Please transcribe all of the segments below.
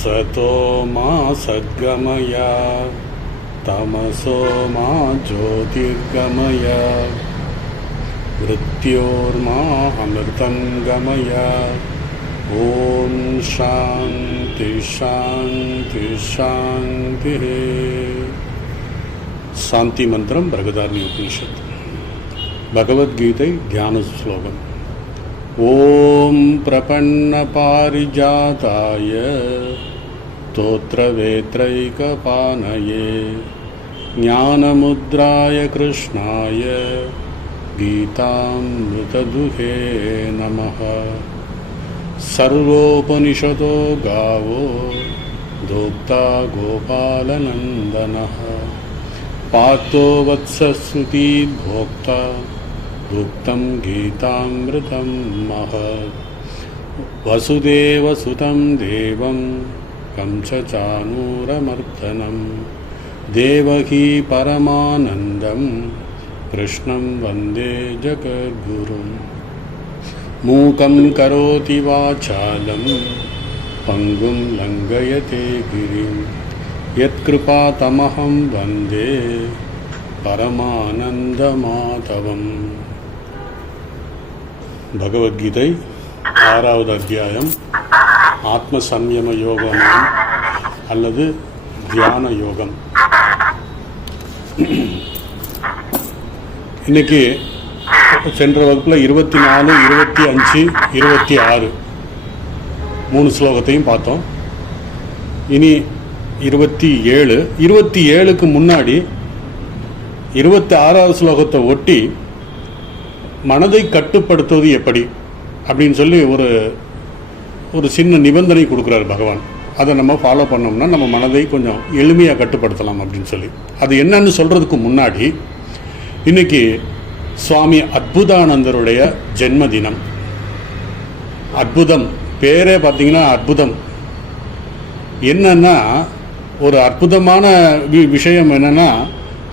सतो मा सद्गमय तमसो मा ज्योतिर्गमय मृत्योर्मा अमृतं गमय। ओम शांति शांति शांति। शांति मंत्रम बृहदारण्यक उपनिषद भगवद्गीता ध्यान श्लोकम। ओम प्रपन्न पारिजाताय स्तोत्रवेत्रैकपाणये ज्ञानमुद्राय कृष्णाय गीतामृतदुहे नमः। सर्वोपनिषदो गावो दोक्ता गोपालनन्दनः पार्थो वत्सश्रुती भोक्ता भुक्तं गीतामृतं महत्। वसुदेवसुतं देवं कंसचाणूरमर्दनं देवकी परमानन्दं कृष्णं वन्दे जगद्गुरुम्। मूकं करोति वाचालं पङ्गुं लङ्घयते गिरिं यत्कृपातमहं वन्दे परमानन्दमाधवम्। भगवद्गीதை 6வது அத்தியாயம் ஆத்ம சம்யம யோகம் அல்லது தியான யோகம். இன்னைக்கு சென்ற வகுப்பில் 24, 25, 26 3 ஸ்லோகத்தையும் பார்த்தோம். இனி 27க்கு முன்னாடி 26வது ஸ்லோகத்தை ஒட்டி மனதை கட்டுப்படுத்துவது எப்படி அப்படின்னு சொல்லி ஒரு சின்ன நிபந்தனை கொடுக்குறாரு பகவான். அதை நம்ம ஃபாலோ பண்ணோம்னா நம்ம மனதை கொஞ்சம் எளிமையாக கட்டுப்படுத்தலாம் அப்படின்னு சொல்லி, அது என்னன்னு சொல்கிறதுக்கு முன்னாடி இன்னைக்கு சுவாமி அத்புதானந்தருடைய ஜென்மதினம். அற்புதம் பேரே பார்த்தீங்கன்னா அற்புதம். என்னன்னா ஒரு அற்புதமான விஷயம் என்னன்னா,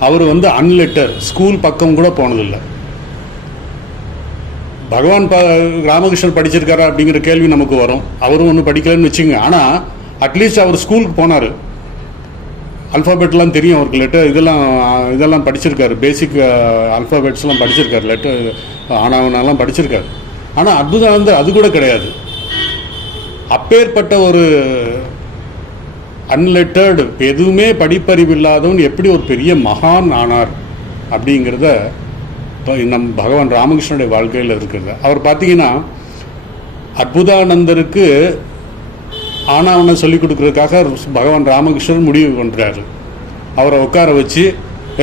அவர் அன்லெட்டர், ஸ்கூல் பக்கம் கூட போனதில்லை. பகவான் ராமகிருஷ்ணர் படிச்சிருக்காரா அப்படிங்கிற கேள்வி நமக்கு வரும். அவரும் ஒன்றும் படிக்கலன்னு வச்சுங்க. ஆனால் அட்லீஸ்ட் அவர் ஸ்கூலுக்கு போனார், அல்ஃபாபெட்லாம் தெரியும் அவருக்கு, லெட்டர் இதெல்லாம் படிச்சிருக்காரு, பேசிக் அல்ஃபாபெட்ஸ்லாம் படிச்சிருக்காரு, லெட்டர் ஆனாவனாலாம் படிச்சிருக்காரு. ஆனால் அற்புதானந்தர் அது கூட கிடையாது. அப்பேற்பட்ட ஒரு அன்லெட்டர்டு, எதுவுமே படிப்பறிவு இல்லாதவன் எப்படி ஒரு பெரிய மகான் ஆனார் அப்படிங்கிறத நம் பகவான் ராமகிருஷ்ணனுடைய வாழ்க்கையில் இருக்கிறது. அவர் பார்த்தீங்கன்னா அற்புதானந்தருக்கு ஆனாவனை சொல்லிக் கொடுக்குறதுக்காக பகவான் ராமகிருஷ்ணன் முடிவு பண்ணுறாரு. அவரை உட்கார வச்சு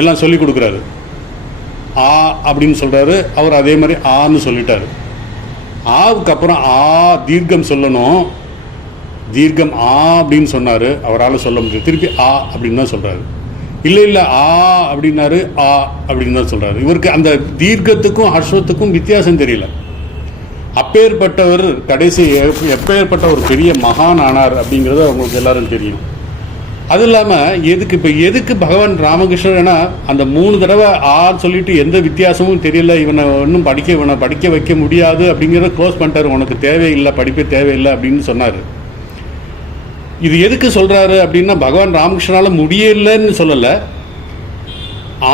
எல்லாம் சொல்லிக் கொடுக்குறாரு. ஆ அப்படின்னு சொல்கிறாரு, அவர் அதே மாதிரி ஆன்னு சொல்லிட்டாரு. ஆவுக்கு அப்புறம் தீர்க்கம் சொல்லணும். தீர்க்கம் அப்படின்னு சொன்னார், அவரால் சொல்ல முடியும். திருப்பி அப்படின்னு தான் சொல்கிறாரு. இல்லை அப்படின்னாரு, அப்படின்னு தான் சொல்கிறாரு. இவருக்கு அந்த தீர்க்கத்துக்கும் ஹர்ஷத்துக்கும் வித்தியாசம் தெரியல. அப்பேற்பட்டவர் கடைசி எப்பேற்பட்ட ஒரு பெரிய மகான் ஆனார் அப்படிங்கிறது அவங்களுக்கு எல்லாரும் தெரியும். அது இல்லாமல் எதுக்கு பகவான் ராமகிருஷ்ணன்னா அந்த 3 தடவை சொல்லிட்டு எந்த வித்தியாசமும் தெரியல, இவனை படிக்க வைக்க முடியாது அப்படிங்கிறத க்ளோஸ் பண்ணிட்டார். உனக்கு தேவையில்லை, படிப்பே தேவையில்லை அப்படின்னு சொன்னார். இது எதுக்கு சொல்கிறாரு அப்படின்னா, பகவான் ராமகிருஷ்ணனால் முடியலைன்னு சொல்லலை,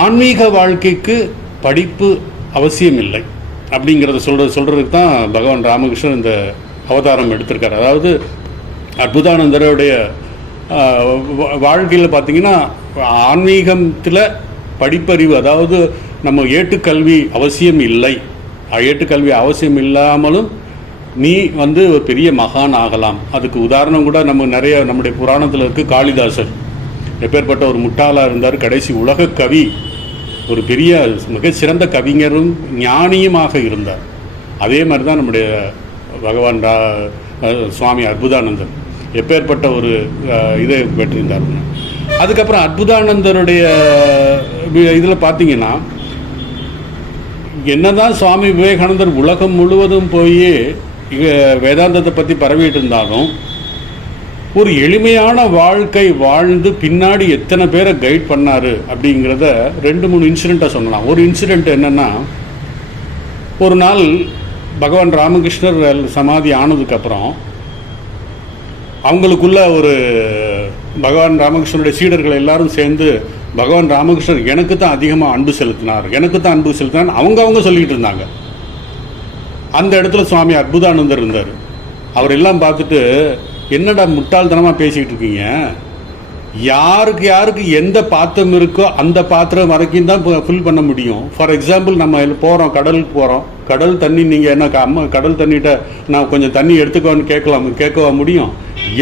ஆன்மீக வாழ்க்கைக்கு படிப்பு அவசியம் இல்லை அப்படிங்கிறத சொல்கிறதுக்கு தான் பகவான் ராமகிருஷ்ணன் இந்த அவதாரம் எடுத்திருக்காரு. அதாவது அற்புதானந்தருடைய வாழ்க்கையில் பார்த்திங்கன்னா ஆன்மீகத்தில் படிப்பறிவு, அதாவது நம்ம ஏட்டுக்கல்வி அவசியம் இல்லை, ஏட்டுக்கல்வி அவசியம் இல்லாமலும் நீ ஒரு பெரிய மகான் ஆகலாம். அதுக்கு உதாரணம் கூட நம்முடைய புராணத்தில் இருக்குது. காளிதாசர் எப்பேற்பட்ட ஒரு முட்டாளாக இருந்தார், கடைசி உலக கவி, ஒரு பெரிய மிகச்சிறந்த கவிஞரும் ஞானியுமாக இருந்தார். அதே மாதிரி தான் நம்முடைய பகவான் சுவாமி அற்புதானந்தர் எப்பேற்பட்ட ஒரு இதை பெற்றிருந்தார். அதுக்கப்புறம் அற்புதானந்தருடைய இதில் பார்த்தீங்கன்னா, என்னதான் சுவாமி விவேகானந்தர் உலகம் முழுவதும் போய் வேதாந்தத்தை பற்றி பரவிட்டு இருந்தாலும், ஒரு எளிமையான வாழ்க்கை வாழ்ந்து பின்னாடி எத்தனை பேரை கைட் பண்ணார் அப்படிங்கிறத 2-3 இன்சிடெண்ட்டாக சொல்லலாம். ஒரு இன்சிடெண்ட் என்னென்னா, ஒரு நாள் பகவான் ராமகிருஷ்ணர் சமாதி ஆனதுக்கப்புறம் அவங்களுக்குள்ள ஒரு பகவான் ராமகிருஷ்ணனுடைய சீடர்கள் எல்லாரும் சேர்ந்து பகவான் ராமகிருஷ்ணர் எனக்கு தான் அதிகமாக அன்பு செலுத்தினார், எனக்கு தான் அன்பு செலுத்தினார் அவங்க சொல்லிக்கிட்டு இருந்தாங்க. அந்த இடத்துல சுவாமி அத்புதானந்தர் இருந்தார். அவர் எல்லாம் பார்த்துட்டு, என்னடா முட்டாள்தனமாக பேசிக்கிட்டு இருக்கீங்க, யாருக்கு எந்த பாத்திரம் இருக்கோ அந்த பாத்திரம் வரைக்கும் தான் ஃபில் பண்ண முடியும். ஃபார் எக்ஸாம்பிள், நம்ம போகிறோம், கடலுக்கு போகிறோம், கடல் தண்ணி நீங்கள் என்ன அம்மா கடல் தண்ணிகிட்ட நான் கொஞ்சம் தண்ணி எடுத்துக்கோன்னு கேட்கவா முடியும்?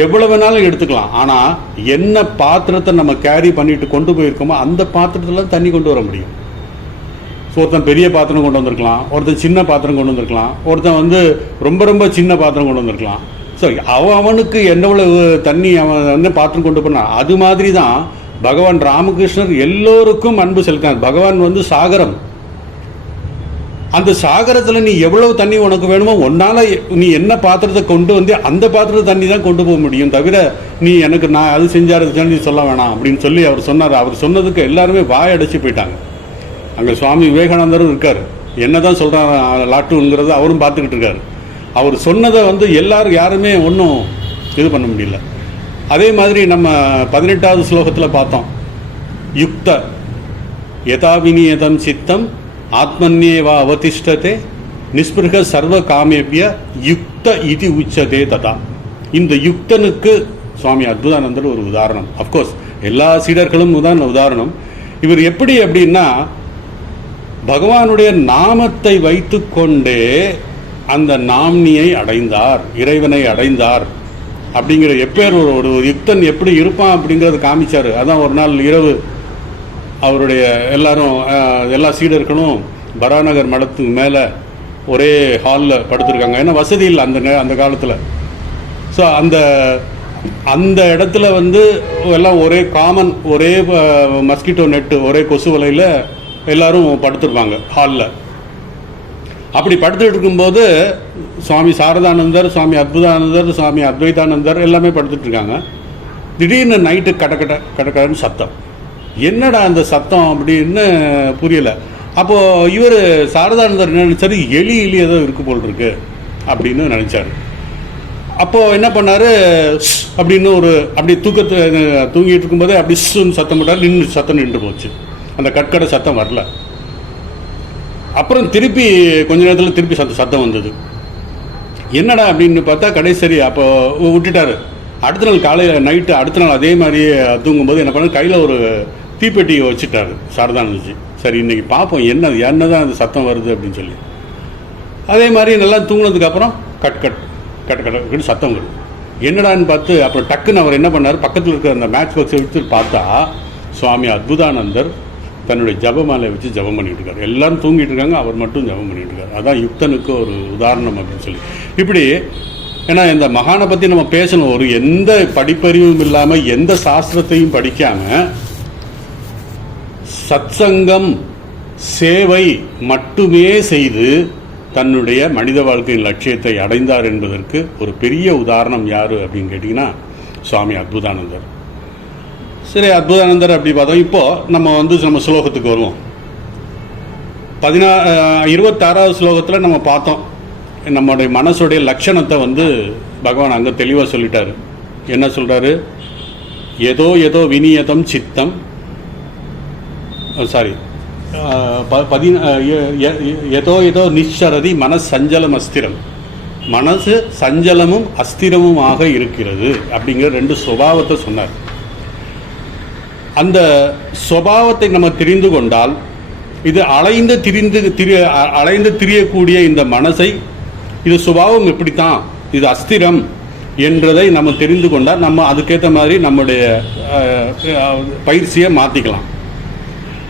எவ்வளோ வேணாலும் எடுத்துக்கலாம். ஆனால் என்ன பாத்திரத்தை நம்ம கேரி பண்ணிட்டு கொண்டு போயிருக்கோமோ அந்த பாத்திரத்தில் தண்ணி கொண்டு வர முடியும். ஒருத்தன் பெரிய பாத்திரம் கொண்டு வந்திருக்கலாம், ஒருத்தன் சின்ன பாத்திரம் கொண்டு வந்திருக்கலாம், ஒருத்தன் வந்து ரொம்ப சின்ன பாத்திரம் கொண்டு வந்திருக்கலாம். ஸோ அவனுக்கு எவ்வளவு தண்ணி அவன் வந்து பாத்திரம் கொண்டு போனான். அது மாதிரி தான் பகவான் ராமகிருஷ்ணர் எல்லோருக்கும் அன்பு செலுத்தினார். பகவான் வந்து சாகரம். அந்த சாகரத்தில் நீ எவ்வளவு தண்ணி உனக்கு வேணுமோ உன்னால் நீ என்ன பாத்திரத்தை கொண்டு வந்து அந்த பாத்திரத்தை தண்ணி தான் கொண்டு போக முடியும். தவிர நீ எனக்கு நான் அது செஞ்சாரு நீ சொல்ல வேணாம் அப்படின்னு சொல்லி அவர் சொன்னார். அவர் சொன்னதுக்கு எல்லாருமே வாயடைச்சு போயிட்டாங்க. அங்கே சுவாமி விவேகானந்தரும் இருக்கார். என்ன தான் சொல்கிறார் லாட்டுங்கிறத அவரும் பார்த்துக்கிட்டு இருக்காரு. அவர் சொன்னதை வந்து யாருமே ஒன்றும் இது பண்ண முடியல. அதே மாதிரி நம்ம 18வது ஸ்லோகத்தில் பார்த்தோம், யுக்த யதாவினியதம் சித்தம் ஆத்மன்யேவா அவதிஷ்டதே நிஸ்பிருக சர்வ காமேபிய யுக்த இது உச்சதே ததா. இந்த யுக்தனுக்கு சுவாமி அத்புதானந்தர் ஒரு உதாரணம். அஃப்கோர்ஸ் எல்லா சீடர்களும் தான் உதாரணம். இவர் எப்படி அப்படின்னா, பகவானுடைய நாமத்தை வைத்து கொண்டே அந்த நாம்னியை அடைந்தார், இறைவனை அடைந்தார் அப்படிங்கிற எப்பேர் ஒரு யுக்தன் எப்படி இருப்பான் அப்படிங்கிறத காமிச்சார். அதான் ஒரு நாள் இரவு அவருடைய எல்லா சீடர்களும் பராநகர் மடத்துக்கு மேலே ஒரே ஹாலில் படுத்துருக்காங்க. ஏன்னா வசதி இல்லை அந்த காலத்தில். ஸோ அந்த இடத்துல வந்து எல்லாம் ஒரே காமன், ஒரே மஸ்கிட்டோ நெட்டு, ஒரே கொசு வலையில் எல்லாரும் படுத்துருப்பாங்க ஹாலில். அப்படி படுத்துட்டு இருக்கும்போது சுவாமி சாரதானந்தர், சுவாமி அத்புதானந்தர், சுவாமி அத்வைதானந்தர் எல்லாமே படுத்துட்டு இருக்காங்க. திடீர்னு நைட்டு கடன்னு சத்தம். என்னடா அந்த சத்தம் அப்படின்னு புரியலை. அப்போது இவர் சாரதானந்தர் என்ன நினச்சாரு, எலி ஏதோ இருக்கு போல் இருக்கு அப்படின்னு நினச்சாரு. அப்போது என்ன பண்ணார், அப்படின்னு அப்படி தூங்கிட்டு இருக்கும்போதே அப்படி சத்தம் போட்டார். சத்தம் நின்று போச்சு. அந்த கட்கடை சத்தம் வரல. அப்புறம் திருப்பி கொஞ்ச நேரத்தில் திருப்பி சத்தம் வந்தது. என்னடா அப்படின்னு பார்த்தா கடைசரி அப்போ விட்டுட்டாரு. அடுத்த நாள் காலையில் நைட்டு அடுத்த நாள் அதே மாதிரியே தூங்கும்போது என்ன பண்ண, கையில் ஒரு தீப்பெட்டியை வச்சுட்டாரு சாரதானந்தி. சரி இன்னைக்கு பார்ப்போம் என்னதான் அந்த சத்தம் வருது அப்படின்னு சொல்லி. அதே மாதிரி நல்லா தூங்கினதுக்கப்புறம் கட் சத்தம் வருது. என்னடான்னு பார்த்து அப்புறம் டக்குன்னு அவர் என்ன பண்ணார், பக்கத்தில் இருக்கிற அந்த மேட்ச் பாக்ஸை எடுத்து பார்த்தா சுவாமி அத்புதானந்தர் தன்னுடைய ஜபமாலை வச்சு ஜபம் பண்ணிட்டு இருக்காரு. எல்லாரும் தூங்கிட்டு இருக்காங்க, அவர் மட்டும் ஜபம் பண்ணிட்டு இருக்காரு. அதான் யுக்தனுக்கு ஒரு உதாரணம் அப்படின்னு சொல்லி. இப்படி ஏன்னா இந்த மகானை பற்றி நம்ம பேசணும். ஒரு எந்த படிப்பறிவும் இல்லாமல் எந்த சாஸ்திரத்தையும் படிக்காமல் சத்சங்கம் சேவை மட்டுமே செய்து தன்னுடைய மனித வாழ்க்கையின் லட்சியத்தை அடைந்தார் என்பதற்கு ஒரு பெரிய உதாரணம் யார் அப்படின்னு கேட்டிங்கன்னா சுவாமி அத்புதானந்தர். சரி, அத்புதானந்தர் அப்படி பார்த்தோம். இப்போது நம்ம ஸ்லோகத்துக்கு வருவோம். 26வது ஸ்லோகத்தில் நம்ம பார்த்தோம், நம்முடைய மனசுடைய லட்சணத்தை பகவான் அங்கே தெளிவாக சொல்லிட்டாரு. என்ன சொல்கிறாரு, ஏதோ வினியதம் சித்தம் ஏதோ நிச்சரதி மனசஞ்சலம் அஸ்திரம். மனசு சஞ்சலமும் அஸ்திரமுமாக இருக்கிறது அப்படிங்கிற 2 சுபாவத்தை சொன்னார். அந்த சுபாவத்தை நம்ம தெரிந்து கொண்டால், இது அலைந்து திரியக்கூடிய இந்த மனசை, இது சுபாவம் எப்படித்தான், இது அஸ்திரம் என்றதை நம்ம தெரிந்து கொண்டால் நம்ம அதுக்கேற்ற மாதிரி நம்முடைய பயிற்சியை மாற்றிக்கலாம்.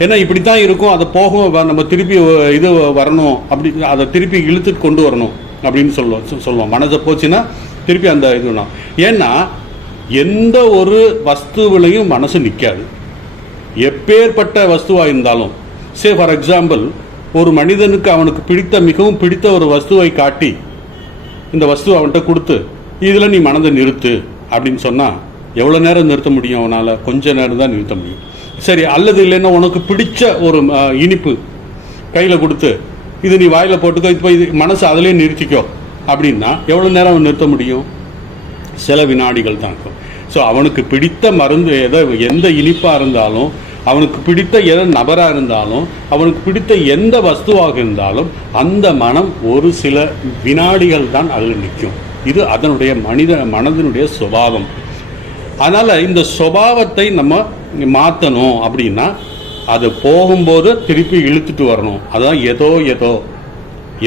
ஏன்னா இப்படித்தான் இருக்கும், அதை போகும், நம்ம திருப்பி இது வரணும், அப்படி அதை திருப்பி இழுத்துட்டு கொண்டு வரணும் அப்படின்னு சொல்லுவோம். மனசை போச்சுன்னா திருப்பி அந்த இதுனா. ஏன்னா எந்த ஒரு வஸ்துவிலையும் மனசு நிற்காது. எப்பேற்பட்ட வஸ்துவாக இருந்தாலும், ஃபார் எக்ஸாம்பிள், ஒரு மனிதனுக்கு அவனுக்கு மிகவும் பிடித்த ஒரு வஸ்துவை காட்டி இந்த வஸ்து அவன்கிட்ட கொடுத்து இதில் நீ மனதை நிறுத்து அப்படின்னு சொன்னால் எவ்வளோ நேரம் நிறுத்த முடியும்? அவனால் கொஞ்ச நேரம் தான் நிறுத்த முடியும். சரி, அல்லது இல்லைன்னா உனக்கு பிடிச்ச ஒரு இனிப்பு கையில் கொடுத்து இது நீ வாயில் போட்டுக்கோ, இப்போ இது மனசு அதிலே நிறுத்திக்கோ அப்படின்னா எவ்வளோ நேரம் நிறுத்த முடியும்? சில வினாடிகள் தான் இருக்கும். ஸோ அவனுக்கு பிடித்த மருந்து எந்த இனிப்பாக இருந்தாலும், அவனுக்கு பிடித்த நபராக இருந்தாலும், அவனுக்கு பிடித்த எந்த வஸ்துவாக இருந்தாலும் அந்த மனம் ஒரு சில வினாடிகள் தான் அதில் நிற்கும். இது அதனுடைய மனதினுடைய சுபாவம். அதனால் இந்த சுபாவத்தை நம்ம மாற்றணும் அப்படின்னா அது போகும்போது திருப்பி இழுத்துட்டு வரணும். அதான் ஏதோ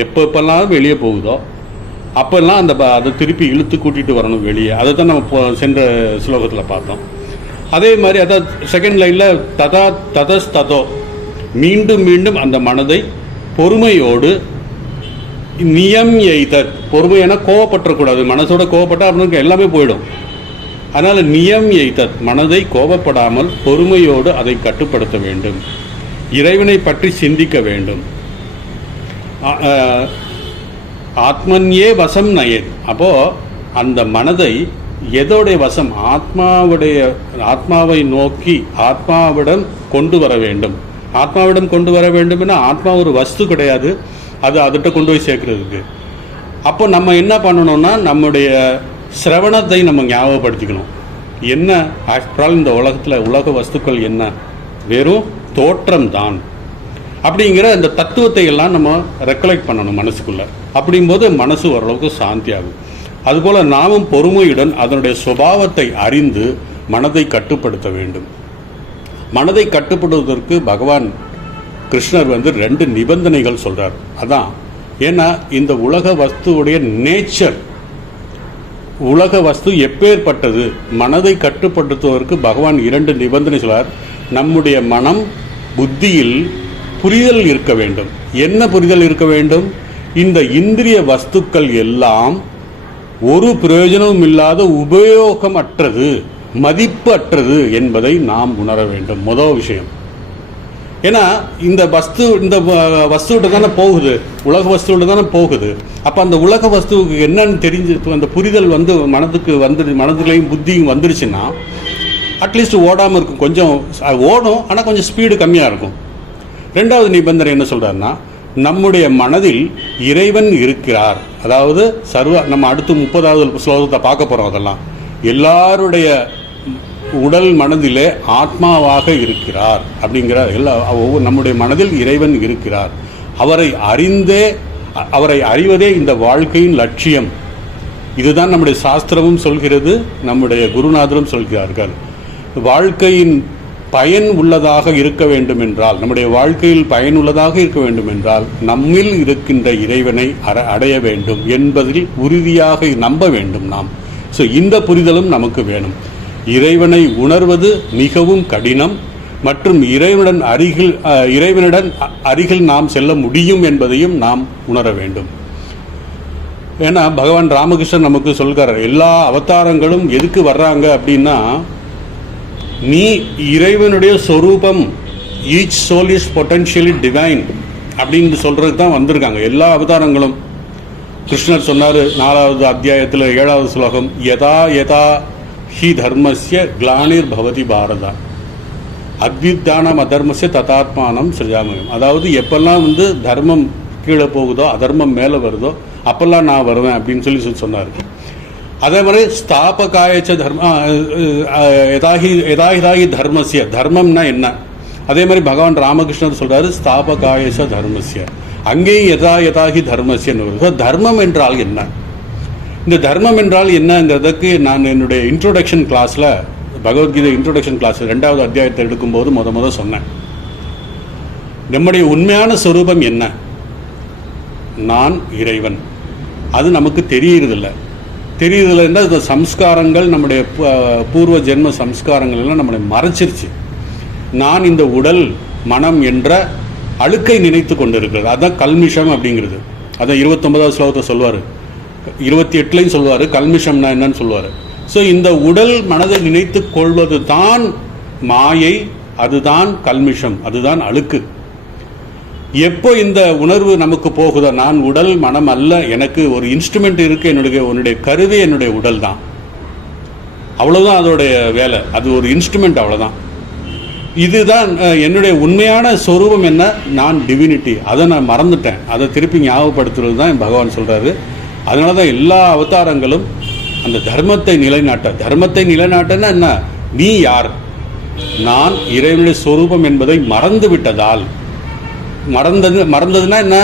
எப்பெல்லாம் வெளியே போகுதோ அப்போல்லாம் அதை திருப்பி இழுத்து கூட்டிகிட்டு வரணும் வெளியே. அதை தான் நம்ம சென்ற ஸ்லோகத்தில் பார்த்தோம். அதே மாதிரி அதான் செகண்ட் லைனில் ததஸ்ததோ, மீண்டும் மீண்டும் அந்த மனதை பொறுமையோடு நியம் எய்தத். பொறுமையான கோவப்பற்றக்கூடாது. மனசோட கோவப்பட்டால் அப்படின்னு எல்லாமே போயிடும். அதனால் நியம் எய்தத், மனதை கோபப்படாமல் பொறுமையோடு அதை கட்டுப்படுத்த வேண்டும். இறைவனை பற்றி சிந்திக்க வேண்டும். ஆத்மன்யே வசம் நயேத். அப்போது அந்த மனதை எதோடைய வசம்? ஆத்மாவை நோக்கி ஆத்மாவிடம் கொண்டு வர வேண்டும். ஆத்மாவிடம் கொண்டு வர வேண்டும்னா ஆத்மா ஒரு வஸ்து கிடையாது, அது அதுகிட்ட கொண்டு போய் சேர்க்கறதுக்கு. அப்போ நம்ம என்ன பண்ணணும்னா நம்முடைய சிரவணத்தை நம்ம ஞாபகப்படுத்திக்கணும். என்ன ஆஃப்டர் ஆல் இந்த உலகத்தில் உலக வஸ்துக்கள் என்ன? வெறும் தோற்றம்தான் அப்படிங்கிற அந்த தத்துவத்தை எல்லாம் நம்ம ரெக்கலெக்ட் பண்ணணும் மனசுக்குள்ளே. அப்படிங்கும்போது மனசு ஓரளவுக்கு சாந்தியாகும். அதுபோல் நாமும் பொறுமையுடன் அதனுடைய சுபாவத்தை அறிந்து மனதை கட்டுப்படுத்த வேண்டும். மனதை கட்டுப்படுவதற்கு பகவான் கிருஷ்ணர் 2 நிபந்தனைகள் சொல்கிறார். அதான் ஏன்னா இந்த உலக வஸ்துவுடைய நேச்சர், உலக வஸ்து எப்பேற்பட்டது, மனதை கட்டுப்படுத்துவதற்கு பகவான் 2 நிபந்தனை சொல்றார். நம்முடைய மனம் புத்தியில் புரிதல் இருக்க வேண்டும். என்ன புரிதல் இருக்க வேண்டும்? இந்த இந்திரிய வஸ்துக்கள் எல்லாம் ஒரு பிரயோஜனமும் இல்லாத உபயோகமற்றது, மதிப்பு அற்றது என்பதை நாம் உணர வேண்டும். முதல் விஷயம். ஏன்னா இந்த வஸ்துவிட்ட தானே போகுது, உலக வஸ்துவிட்ட தானே போகுது. அப்போ அந்த உலக வஸ்துவுக்கு என்னன்னு தெரிஞ்சு அந்த புரிதல் மனதுக்கு மனதுலையும் புத்தியும் வந்துருச்சுன்னா அட்லீஸ்ட் ஓடாமல் இருக்கும். கொஞ்சம் ஓடும், ஆனால் கொஞ்சம் ஸ்பீடு கம்மியாக இருக்கும். 2வது நிபந்தனை என்ன சொல்கிறாருன்னா, நம்முடைய மனதில் இறைவன் இருக்கிறார். அதாவது நம்ம அடுத்து 30வது ஸ்லோகத்தை பார்க்க போகிறோம். அதெல்லாம் எல்லாருடைய உடல் மனதிலே ஆத்மாவாக இருக்கிறார் அப்படிங்கிறார். நம்முடைய மனதில் இறைவன் இருக்கிறார். அவரை அறிவதே இந்த வாழ்க்கையின் லட்சியம். இதுதான் நம்முடைய சாஸ்திரமும் சொல்கிறது, நம்முடைய குருநாதரும் சொல்கிறார்கள். வாழ்க்கையின் பயன் உள்ளதாக இருக்க வேண்டும் என்றால், நம்முடைய வாழ்க்கையில் பயனுள்ளதாக இருக்க வேண்டும் என்றால் நம்மில் இருக்கின்ற இறைவனை அடைய வேண்டும் என்பதில் உறுதியாக நம்ப வேண்டும் நாம். ஸோ இந்த புரிதலும் நமக்கு வேணும். இறைவனை உணர்வது மிகவும் கடினம் மற்றும் இறைவனிடம் அருகில் நாம் செல்ல முடியும் என்பதையும் நாம் உணர வேண்டும். ஏன்னா பகவான் ராமகிருஷ்ணன் நமக்கு சொல்கிறார், எல்லா அவதாரங்களும் எதுக்கு வர்றாங்க அப்படின்னா, நீ இறைவனுடைய சொரூபம், each soul is potentially divine அப்படின்னு சொல்கிறது தான் வந்திருக்காங்க எல்லா அவதாரங்களும். கிருஷ்ணர் சொன்னார் 4வது அத்தியாயத்தில் 7வது ஸ்லோகம், யதா யதா ஹி தர்மஸ்ய கிளானிர் பவதி பாரதா அத்வித்தானம் அதர்மஸ்ய ததாத்மானம் சிருஜாமயம். அதாவது எப்பெல்லாம் தர்மம் கீழே போகுதோ, அதர்மம் மேலே வருதோ, அப்பெல்லாம் நான் வருவேன் அப்படின்னு சொல்லி சொன்னார். அதே மாதிரி ஸ்தாபகாயச்ச யதாஹி தர்மஸ்ய, தர்மம்னா என்ன? அதே மாதிரி பகவான் ராமகிருஷ்ணர் சொல்றாரு ஸ்தாபகாயச்ச தர்மஸ்ய, அங்கேயும் யதாஹி தர்மஸ்யன்னு வருது. தர்மம் என்றால் என்ன? இந்த தர்மம் என்றால் என்னங்கிறதுக்கு நான் என்னுடைய இன்ட்ரோடக்ஷன் கிளாஸில், பகவத்கீதை இன்ட்ரோடக்ஷன் கிளாஸ் 2வது அத்தியாயத்தை எடுக்கும்போது முத சொன்னேன். நம்முடைய உண்மையான ஸ்வரூபம் என்ன? நான் இறைவன். அது நமக்கு தெரியறதில்லை. என்றால் இந்த சம்ஸ்காரங்கள், நம்முடைய பூர்வ ஜென்ம சம்ஸ்காரங்கள் எல்லாம் நம்மளை மறைச்சிருச்சு. நான் இந்த உடல் மனம் என்ற அழுக்கை நினைத்து கொண்டு இருக்கிறது. அதுதான் கல்மிஷம் அப்படிங்கிறது. அதான் 29வது ஸ்லோகத்தை சொல்வார், 28லையும் சொல்வார் கல்மிஷம்னா என்னன்னு சொல்லுவார். ஸோ இந்த உடல் மனதை நினைத்து கொள்வது தான் மாயை, அதுதான் கல்மிஷம், அதுதான் அழுக்கு. எப்போ இந்த உணர்வு நமக்கு போகுதோ, நான் உடல் மனம் அல்ல, எனக்கு ஒரு இன்ஸ்ட்ருமெண்ட் இருக்குது, உன்னுடைய கருவி என்னுடைய உடல் தான், அவ்வளோதான் அதோடைய வேலை, அது ஒரு இன்ஸ்ட்ருமெண்ட், அவ்வளோதான். இதுதான் என்னுடைய உண்மையான சொரூபம் என்ன? நான் டிவினிட்டி. அதை நான் மறந்துட்டேன். அதை திருப்பி ஞாபகப்படுத்துறது தான் பகவான் சொல்கிறாரு. அதனால தான் எல்லா அவதாரங்களும் அந்த தர்மத்தை நிலைநாட்டன்னா என்ன? நீ யார்? நான் இறைவனுடைய சொரூபம் என்பதை மறந்து விட்டதால், மறந்ததுன்னா என்ன?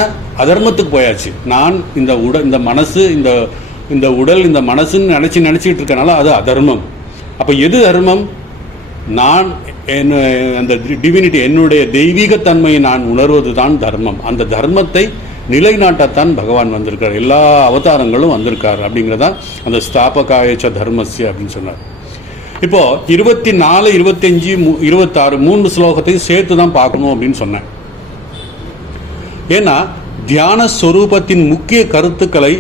அதர்மத்துக்கு போயாச்சு. நான் இந்த மனசு, இந்த உடல், இந்த மனசுன்னு நினச்சிக்கிட்டு இருக்கனால அது அதர்மம். அப்போ எது தர்மம்? நான் அந்த டிவினிட்டி, என்னுடைய தெய்வீகத்தன்மையை நான் உணர்வது தான் தர்மம். அந்த தர்மத்தை நிலைநாட்டத்தான் பகவான் வந்திருக்கார். எல்லா அவதாரங்களும் வந்திருக்கார். அப்படிங்கிறதான் அந்த ஸ்தாபகாயச்ச தர்மஸ்ய அப்படின்னு சொன்னார். இப்போ 24, 25, 26 3 ஸ்லோகத்தையும் சேர்த்து தான் பார்க்கணும் அப்படின்னு சொன்னேன். ஏன்னா தியான ஸ்வரூபத்தின் முக்கிய கருத்துக்களை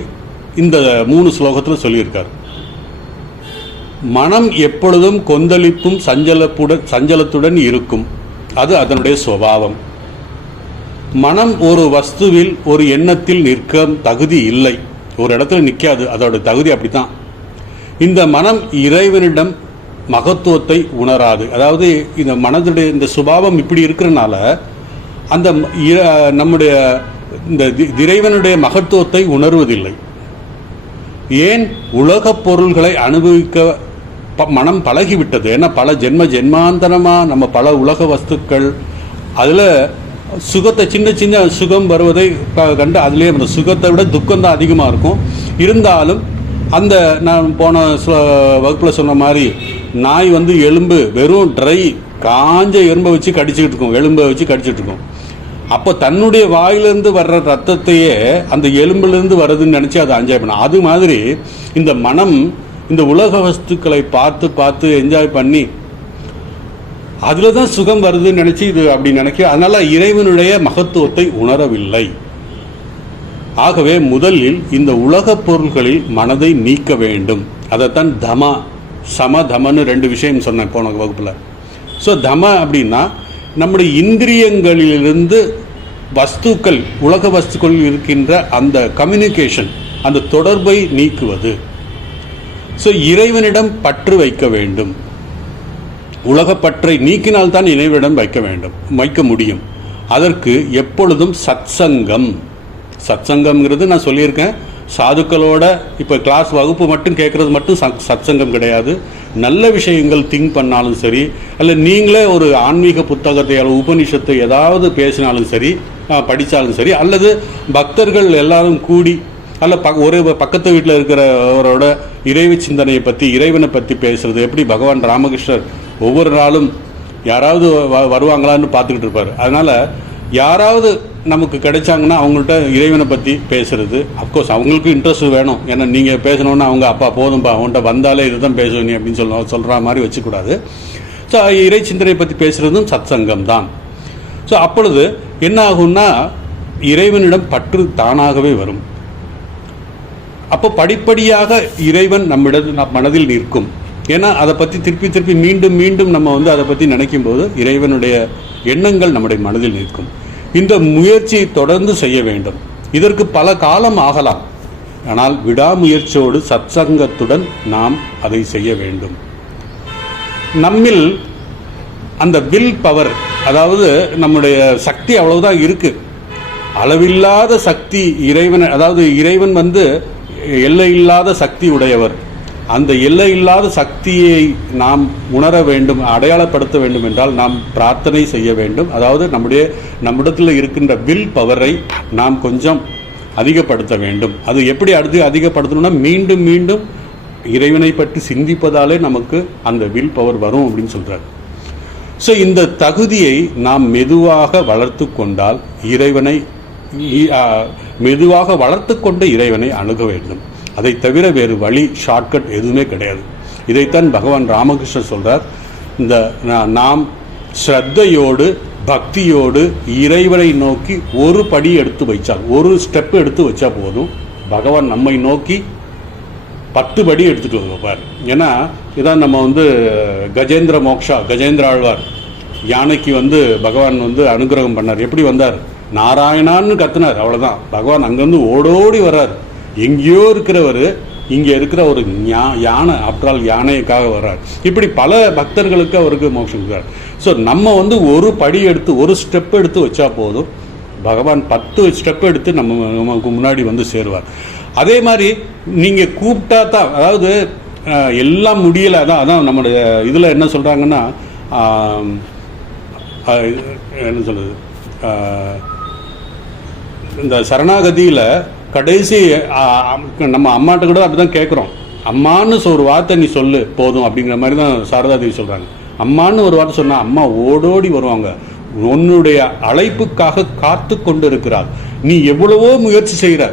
இந்த 3 ஸ்லோகத்தில் சொல்லியிருக்கார். மனம் எப்பொழுதும் கொந்தளிப்பும் சஞ்சலத்துடன் இருக்கும். அது அதனுடைய சுபாவம். மனம் ஒரு வஸ்துவில், ஒரு எண்ணத்தில் நிற்க தகுதி இல்லை. ஒரு இடத்துல நிற்காது. அதோட தகுதி அப்படித்தான். இந்த மனம் இறைவனிடம் மகத்துவத்தை உணராது. அதாவது இந்த மனதுடைய இந்த சுபாவம் இப்படி இருக்கிறனால அந்த நம்முடைய இந்த இறைவனுடைய மகத்துவத்தை உணர்வதில்லை. ஏன்? உலகப் பொருள்களை அனுபவிக்க மனம் பழகிவிட்டது. ஏன்னா பல ஜென்மாந்தரமாக நம்ம பல உலக வஸ்துக்கள், அதில் சுகத்தை, சின்ன சின்ன சுகம் வருவதை கண்டு அதுலேயே அந்த சுகத்தை விட துக்கம்தான் அதிகமாக இருக்கும். இருந்தாலும் அந்த நான் போன வகுப்பில் சொன்ன மாதிரி நாய் எலும்பு வெறும் ட்ரை காஞ்ச எறும்பை வச்சு கடிச்சிக்கிட்டு இருக்கும், எலும்பை வச்சு கடிச்சிட்டு இருக்கும். அப்போ தன்னுடைய வாயிலிருந்து வர்ற ரத்தத்தையே அந்த எலும்புலேருந்து வருதுன்னு நினச்சி அதை என்ஜாய் பண்ண. அது மாதிரி இந்த மனம் இந்த உலக வஸ்துக்களை பார்த்து என்ஜாய் பண்ணி அதில் தான் சுகம் வருதுன்னு நினச்சி இது அப்படி நினைக்க. அதனால் இறைவனுடைய மகத்துவத்தை உணரவில்லை. ஆகவே முதலில் இந்த உலகப் பொருள்களில் மனதை நீக்க வேண்டும். அதைத்தான் சமதமன்னு 2 விஷயம் சொன்னேன் போன வகுப்பில். ஸோ தம அப்படின்னா நம்முடைய இந்திரியங்களிலிருந்து வஸ்துக்கள், உலக வஸ்துக்கள் இருக்கின்ற அந்த கம்யூனிகேஷன், அந்த தொடர்பை நீக்குவது. ஸோ இறைவனிடம் பற்று வைக்க வேண்டும். உலகப்பற்றை நீக்கினால்தான் இறைவனிடம் வைக்க முடியும். அதற்கு எப்பொழுதும் சத்சங்கம்ங்கிறது நான் சொல்லியிருக்கேன். சாதுக்களோட இப்போ கிளாஸ் வகுப்பு மட்டும் கேட்குறது மட்டும் சத்சங்கம் கிடையாது. நல்ல விஷயங்கள் திங்க் பண்ணாலும் சரி, அல்ல நீங்களே ஒரு ஆன்மீக புத்தகத்தை அல்லது உபனிஷத்தை ஏதாவது பேசினாலும் சரி, படித்தாலும் சரி, அல்லது பக்தர்கள் எல்லாரும் கூடி அல்ல ஒரு பக்கத்து வீட்டில் இருக்கிறவரோட இறைவு சிந்தனையை பற்றி, இறைவனை பற்றி பேசுறது. எப்படி பகவான் ராமகிருஷ்ணர் ஒவ்வொரு நாளும் யாராவது வருவாங்களான்னு பார்த்துக்கிட்டு இருப்பார். அதனால் யாராவது நமக்கு கிடைச்சாங்கன்னா அவங்கள்ட்ட இறைவனை பற்றி பேசுறது. அஃப்கோர்ஸ் அவங்களுக்கும் இன்ட்ரெஸ்ட் வேணும். ஏன்னா நீங்கள் பேசணுன்னா அவங்க அப்பா போதும்பா அவன்கிட்ட வந்தாலே இதுதான் பேசுவேன் அப்படின்னு சொல்கிற மாதிரி வச்சுக்கூடாது. ஸோ இறை சிந்தனை பற்றி பேசுகிறதும் சத்சங்கம் தான். ஸோ அப்பொழுது என்ன ஆகும்னா இறைவனிடம் பற்று தானாகவே வரும். அப்போ படிப்படியாக இறைவன் மனதில் நிற்கும். ஏன்னா அதை பற்றி திருப்பி மீண்டும் நம்ம அதை பற்றி நினைக்கும் போது இறைவனுடைய எண்ணங்கள் நம்முடைய மனதில் நிற்கும். இந்த முயற்சியை தொடர்ந்து செய்ய வேண்டும். இதற்கு பல காலம் ஆகலாம். ஆனால் விடாமுயற்சியோடு சத்சங்கத்துடன் நாம் அதை செய்ய வேண்டும். நம்மில் அந்த வில் பவர், அதாவது நம்முடைய சக்தி அவ்வளவுதான் இருக்கு. அளவில்லாத சக்தி இறைவன், அதாவது இறைவன் எல்லையில்லாத சக்தி உடையவர். அந்த எல்லையில்லாத சக்தியை நாம் உணர வேண்டும், அடையாளப்படுத்த வேண்டும் என்றால் நாம் பிரார்த்தனை செய்ய வேண்டும். அதாவது நம்மிடத்தில் இருக்கின்ற வில் பவரை நாம் கொஞ்சம் அதிகப்படுத்த வேண்டும். அது எப்படி அதிகப்படுத்தணும்னா மீண்டும் இறைவனை பற்றி சிந்திப்பதாலே நமக்கு அந்த வில் பவர் வரும் அப்படின்னு சொல்றார். ஸோ இந்த தகுதியை நாம் மெதுவாக வளர்த்து கொண்டால் மெதுவாக வளர்த்து கொண்ட இறைவனை அணுக வேண்டும். அதை தவிர வேறு வழி, ஷார்ட்கட் எதுவுமே கிடையாது. இதைத்தான் பகவான் ராமகிருஷ்ணர் சொல்றார். இந்த நாம் ஸ்ரத்தையோடு பக்தியோடு இறைவனை நோக்கி ஒரு படி எடுத்து வைச்சால், ஒரு ஸ்டெப் எடுத்து வச்சா போதும், பகவான் நம்மை நோக்கி 10 படி எடுத்துட்டு வருவார். ஏன்னா இதான் நம்ம கஜேந்திர ஆழ்வார் யானைக்கு பகவான் அனுகிரகம் பண்ணார். எப்படி வந்தார்? நாராயணான்னு கத்துனார், அவ்வளோதான். பகவான் அங்கேருந்து ஓடோடி வர்றார். எங்கேயோ இருக்கிறவர் இங்கே இருக்கிற ஒரு யானை, ஆப்டரால் யானைக்காக வர்றார். இப்படி பல பக்தர்களுக்கு அவருக்கு மோட்சம் கொடுக்குறார். ஸோ நம்ம ஒரு படி எடுத்து, ஒரு ஸ்டெப் எடுத்து வச்சா போதும், பகவான் 10 ஸ்டெப் எடுத்து நமக்கு முன்னாடி வந்து சேருவார். அதே மாதிரி நீங்கள் கூப்பிட்டா தான், அதாவது எல்லாம் முடியலை. அதான் நம்மளுடைய இதில் என்ன சொல்கிறாங்கன்னா, என்ன சொல்கிறது, இந்த சரணாகதியில் கடைசி நம்ம அம்மாட்ட கூட அப்படி தான் கேட்குறோம். அம்மான்னு ஒரு வார்த்தை நீ சொல்லு போதும் அப்படிங்கிற மாதிரி தான் சாரதாதேவி சொல்கிறாங்க. அம்மான்னு ஒரு வார்த்தை சொன்னால் அம்மா ஓடோடி வருவாங்க. உன்னுடைய அழைப்புக்காக காத்து கொண்டு இருக்கிறார். நீ எவ்வளவோ முயற்சி செய்கிற,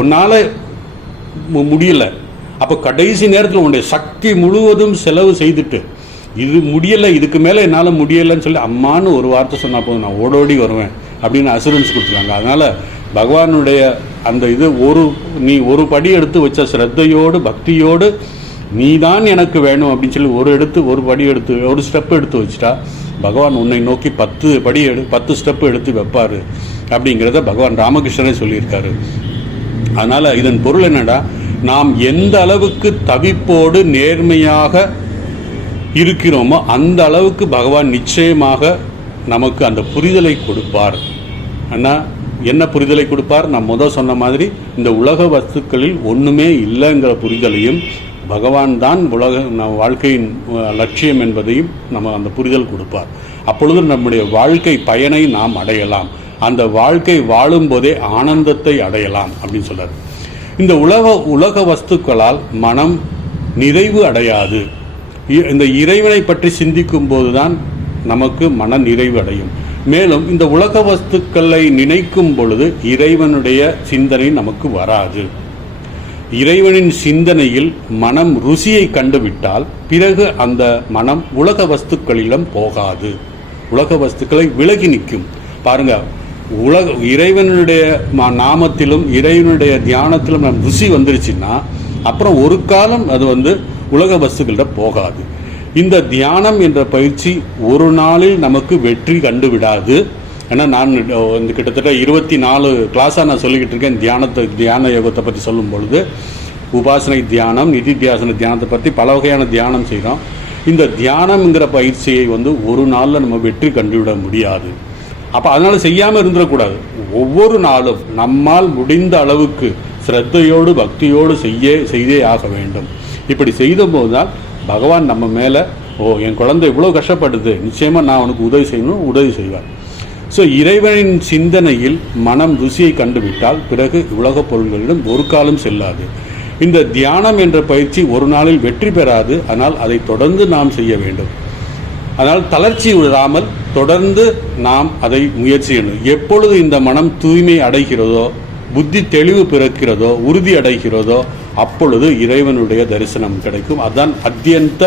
உன்னால் முடியலை. அப்போ கடைசி நேரத்தில் உன்னுடைய சக்தி முழுவதும் செலவு செய்துட்டு இது முடியலை, இதுக்கு மேலே என்னால் முடியலைன்னு சொல்லி அம்மான்னு ஒரு வார்த்தை சொன்னால் போதும், நான் ஓடோடி வருவேன் அப்படின்னு அசூரன்ஸ் கொடுத்துருக்காங்க. அதனால் பகவானுடைய அந்த இது நீ ஒரு படி எடுத்து வச்ச ஸ்ரத்தையோடு பக்தியோடு நீ தான் எனக்கு வேணும் அப்படின்னு சொல்லி ஒரு ஸ்டெப் எடுத்து வச்சுட்டா பகவான் உன்னை நோக்கி 10 ஸ்டெப் எடுத்து வைப்பார் அப்படிங்கிறத பகவான் ராமகிருஷ்ணரே சொல்லியிருக்காரு. அதனால் இதன் பொருள் என்னடா, நாம் எந்த அளவுக்கு தவிப்போடு நேர்மையாக இருக்கிறோமோ அந்த அளவுக்கு பகவான் நிச்சயமாக நமக்கு அந்த புரிதலை கொடுப்பார். ஆனால் என்ன புரிதலை கொடுப்பார்? நான் முதல் சொன்ன மாதிரி இந்த உலக வஸ்துக்களில் ஒன்றுமே இல்லைங்கிற புரிதலையும், பகவான் தான் வாழ்க்கையின் லட்சியம் என்பதையும் நம்ம அந்த புரிதல் கொடுப்பார். அப்பொழுது நம்முடைய வாழ்க்கை பயனை நாம் அடையலாம். அந்த வாழ்க்கை வாழும்போதே ஆனந்தத்தை அடையலாம் அப்படின்னு சொல்றார். இந்த உலக வஸ்துக்களால் மனம் நிறைவு அடையாது. இந்த இறைவனை பற்றி சிந்திக்கும் போதுதான் நமக்கு மன நிறைவு அடையும். மேலும் இந்த உலக வஸ்துக்களை நினைக்கும் பொழுது இறைவனுடைய சிந்தனை நமக்கு வராது. இறைவனின் சிந்தனையில் மனம் ருசியை கண்டுவிட்டால் பிறகு அந்த மனம் உலக வஸ்துக்களிடம் போகாது, உலக வஸ்துக்களை விலகி நிற்கும். பாருங்க, இறைவனுடைய நாமத்திலும் இறைவனுடைய தியானத்திலும் நம் ருசி வந்துருச்சுன்னா அப்புறம் ஒரு காலம் அது உலக வஸ்துக்களிட போகாது. இந்த தியானம் என்ற பயிற்சி ஒரு நாளில் நமக்கு வெற்றி கண்டுவிடாது. ஏன்னா நான் கிட்டத்தட்ட 24 கிளாஸாக நான் சொல்லிக்கிட்டு இருக்கேன். தியான யோகத்தை பற்றி சொல்லும் பொழுது உபாசனை தியானம், நிதித்தியாசன தியானத்தை பற்றி பல வகையான தியானம் செய்கிறோம். இந்த தியானம்ங்கிற பயிற்சியை ஒரு நாளில் நம்ம வெற்றி கண்டுவிட முடியாது. அப்போ அதனால் செய்யாமல் இருந்துடக்கூடாது. ஒவ்வொரு நாளும் நம்மால் முடிந்த அளவுக்கு ஸ்ரத்தையோடு பக்தியோடு செய்தே ஆக வேண்டும். இப்படி செய்த போது தான் பகவான் நம்ம மேலே, என் குழந்தை இவ்வளோ கஷ்டப்படுது, நிச்சயமாக நான் அவனுக்கு உதவி செய்யணும், உதவி செய்வார். ஸோ இறைவனின் சிந்தனையில் மனம் ருசியை கண்டுவிட்டால் பிறகு உலக பொருள்களிடம் ஒரு காலம் செல்லாது. இந்த தியானம் என்ற பயிற்சி ஒரு நாளில் வெற்றி பெறாது. ஆனால் அதை தொடர்ந்து நாம் செய்ய வேண்டும். அதனால் தளர்ச்சி விடாமல் தொடர்ந்து நாம் அதை முயற்சி செய்யணும். எப்பொழுது இந்த மனம் தூய்மை அடைகிறதோ, புத்தி தெளிவு பிறக்கிறதோ, உறுதி அடைகிறதோ, அப்பொழுது இறைவனுடைய தரிசனம் கிடைக்கும். அதுதான் அத்தியந்த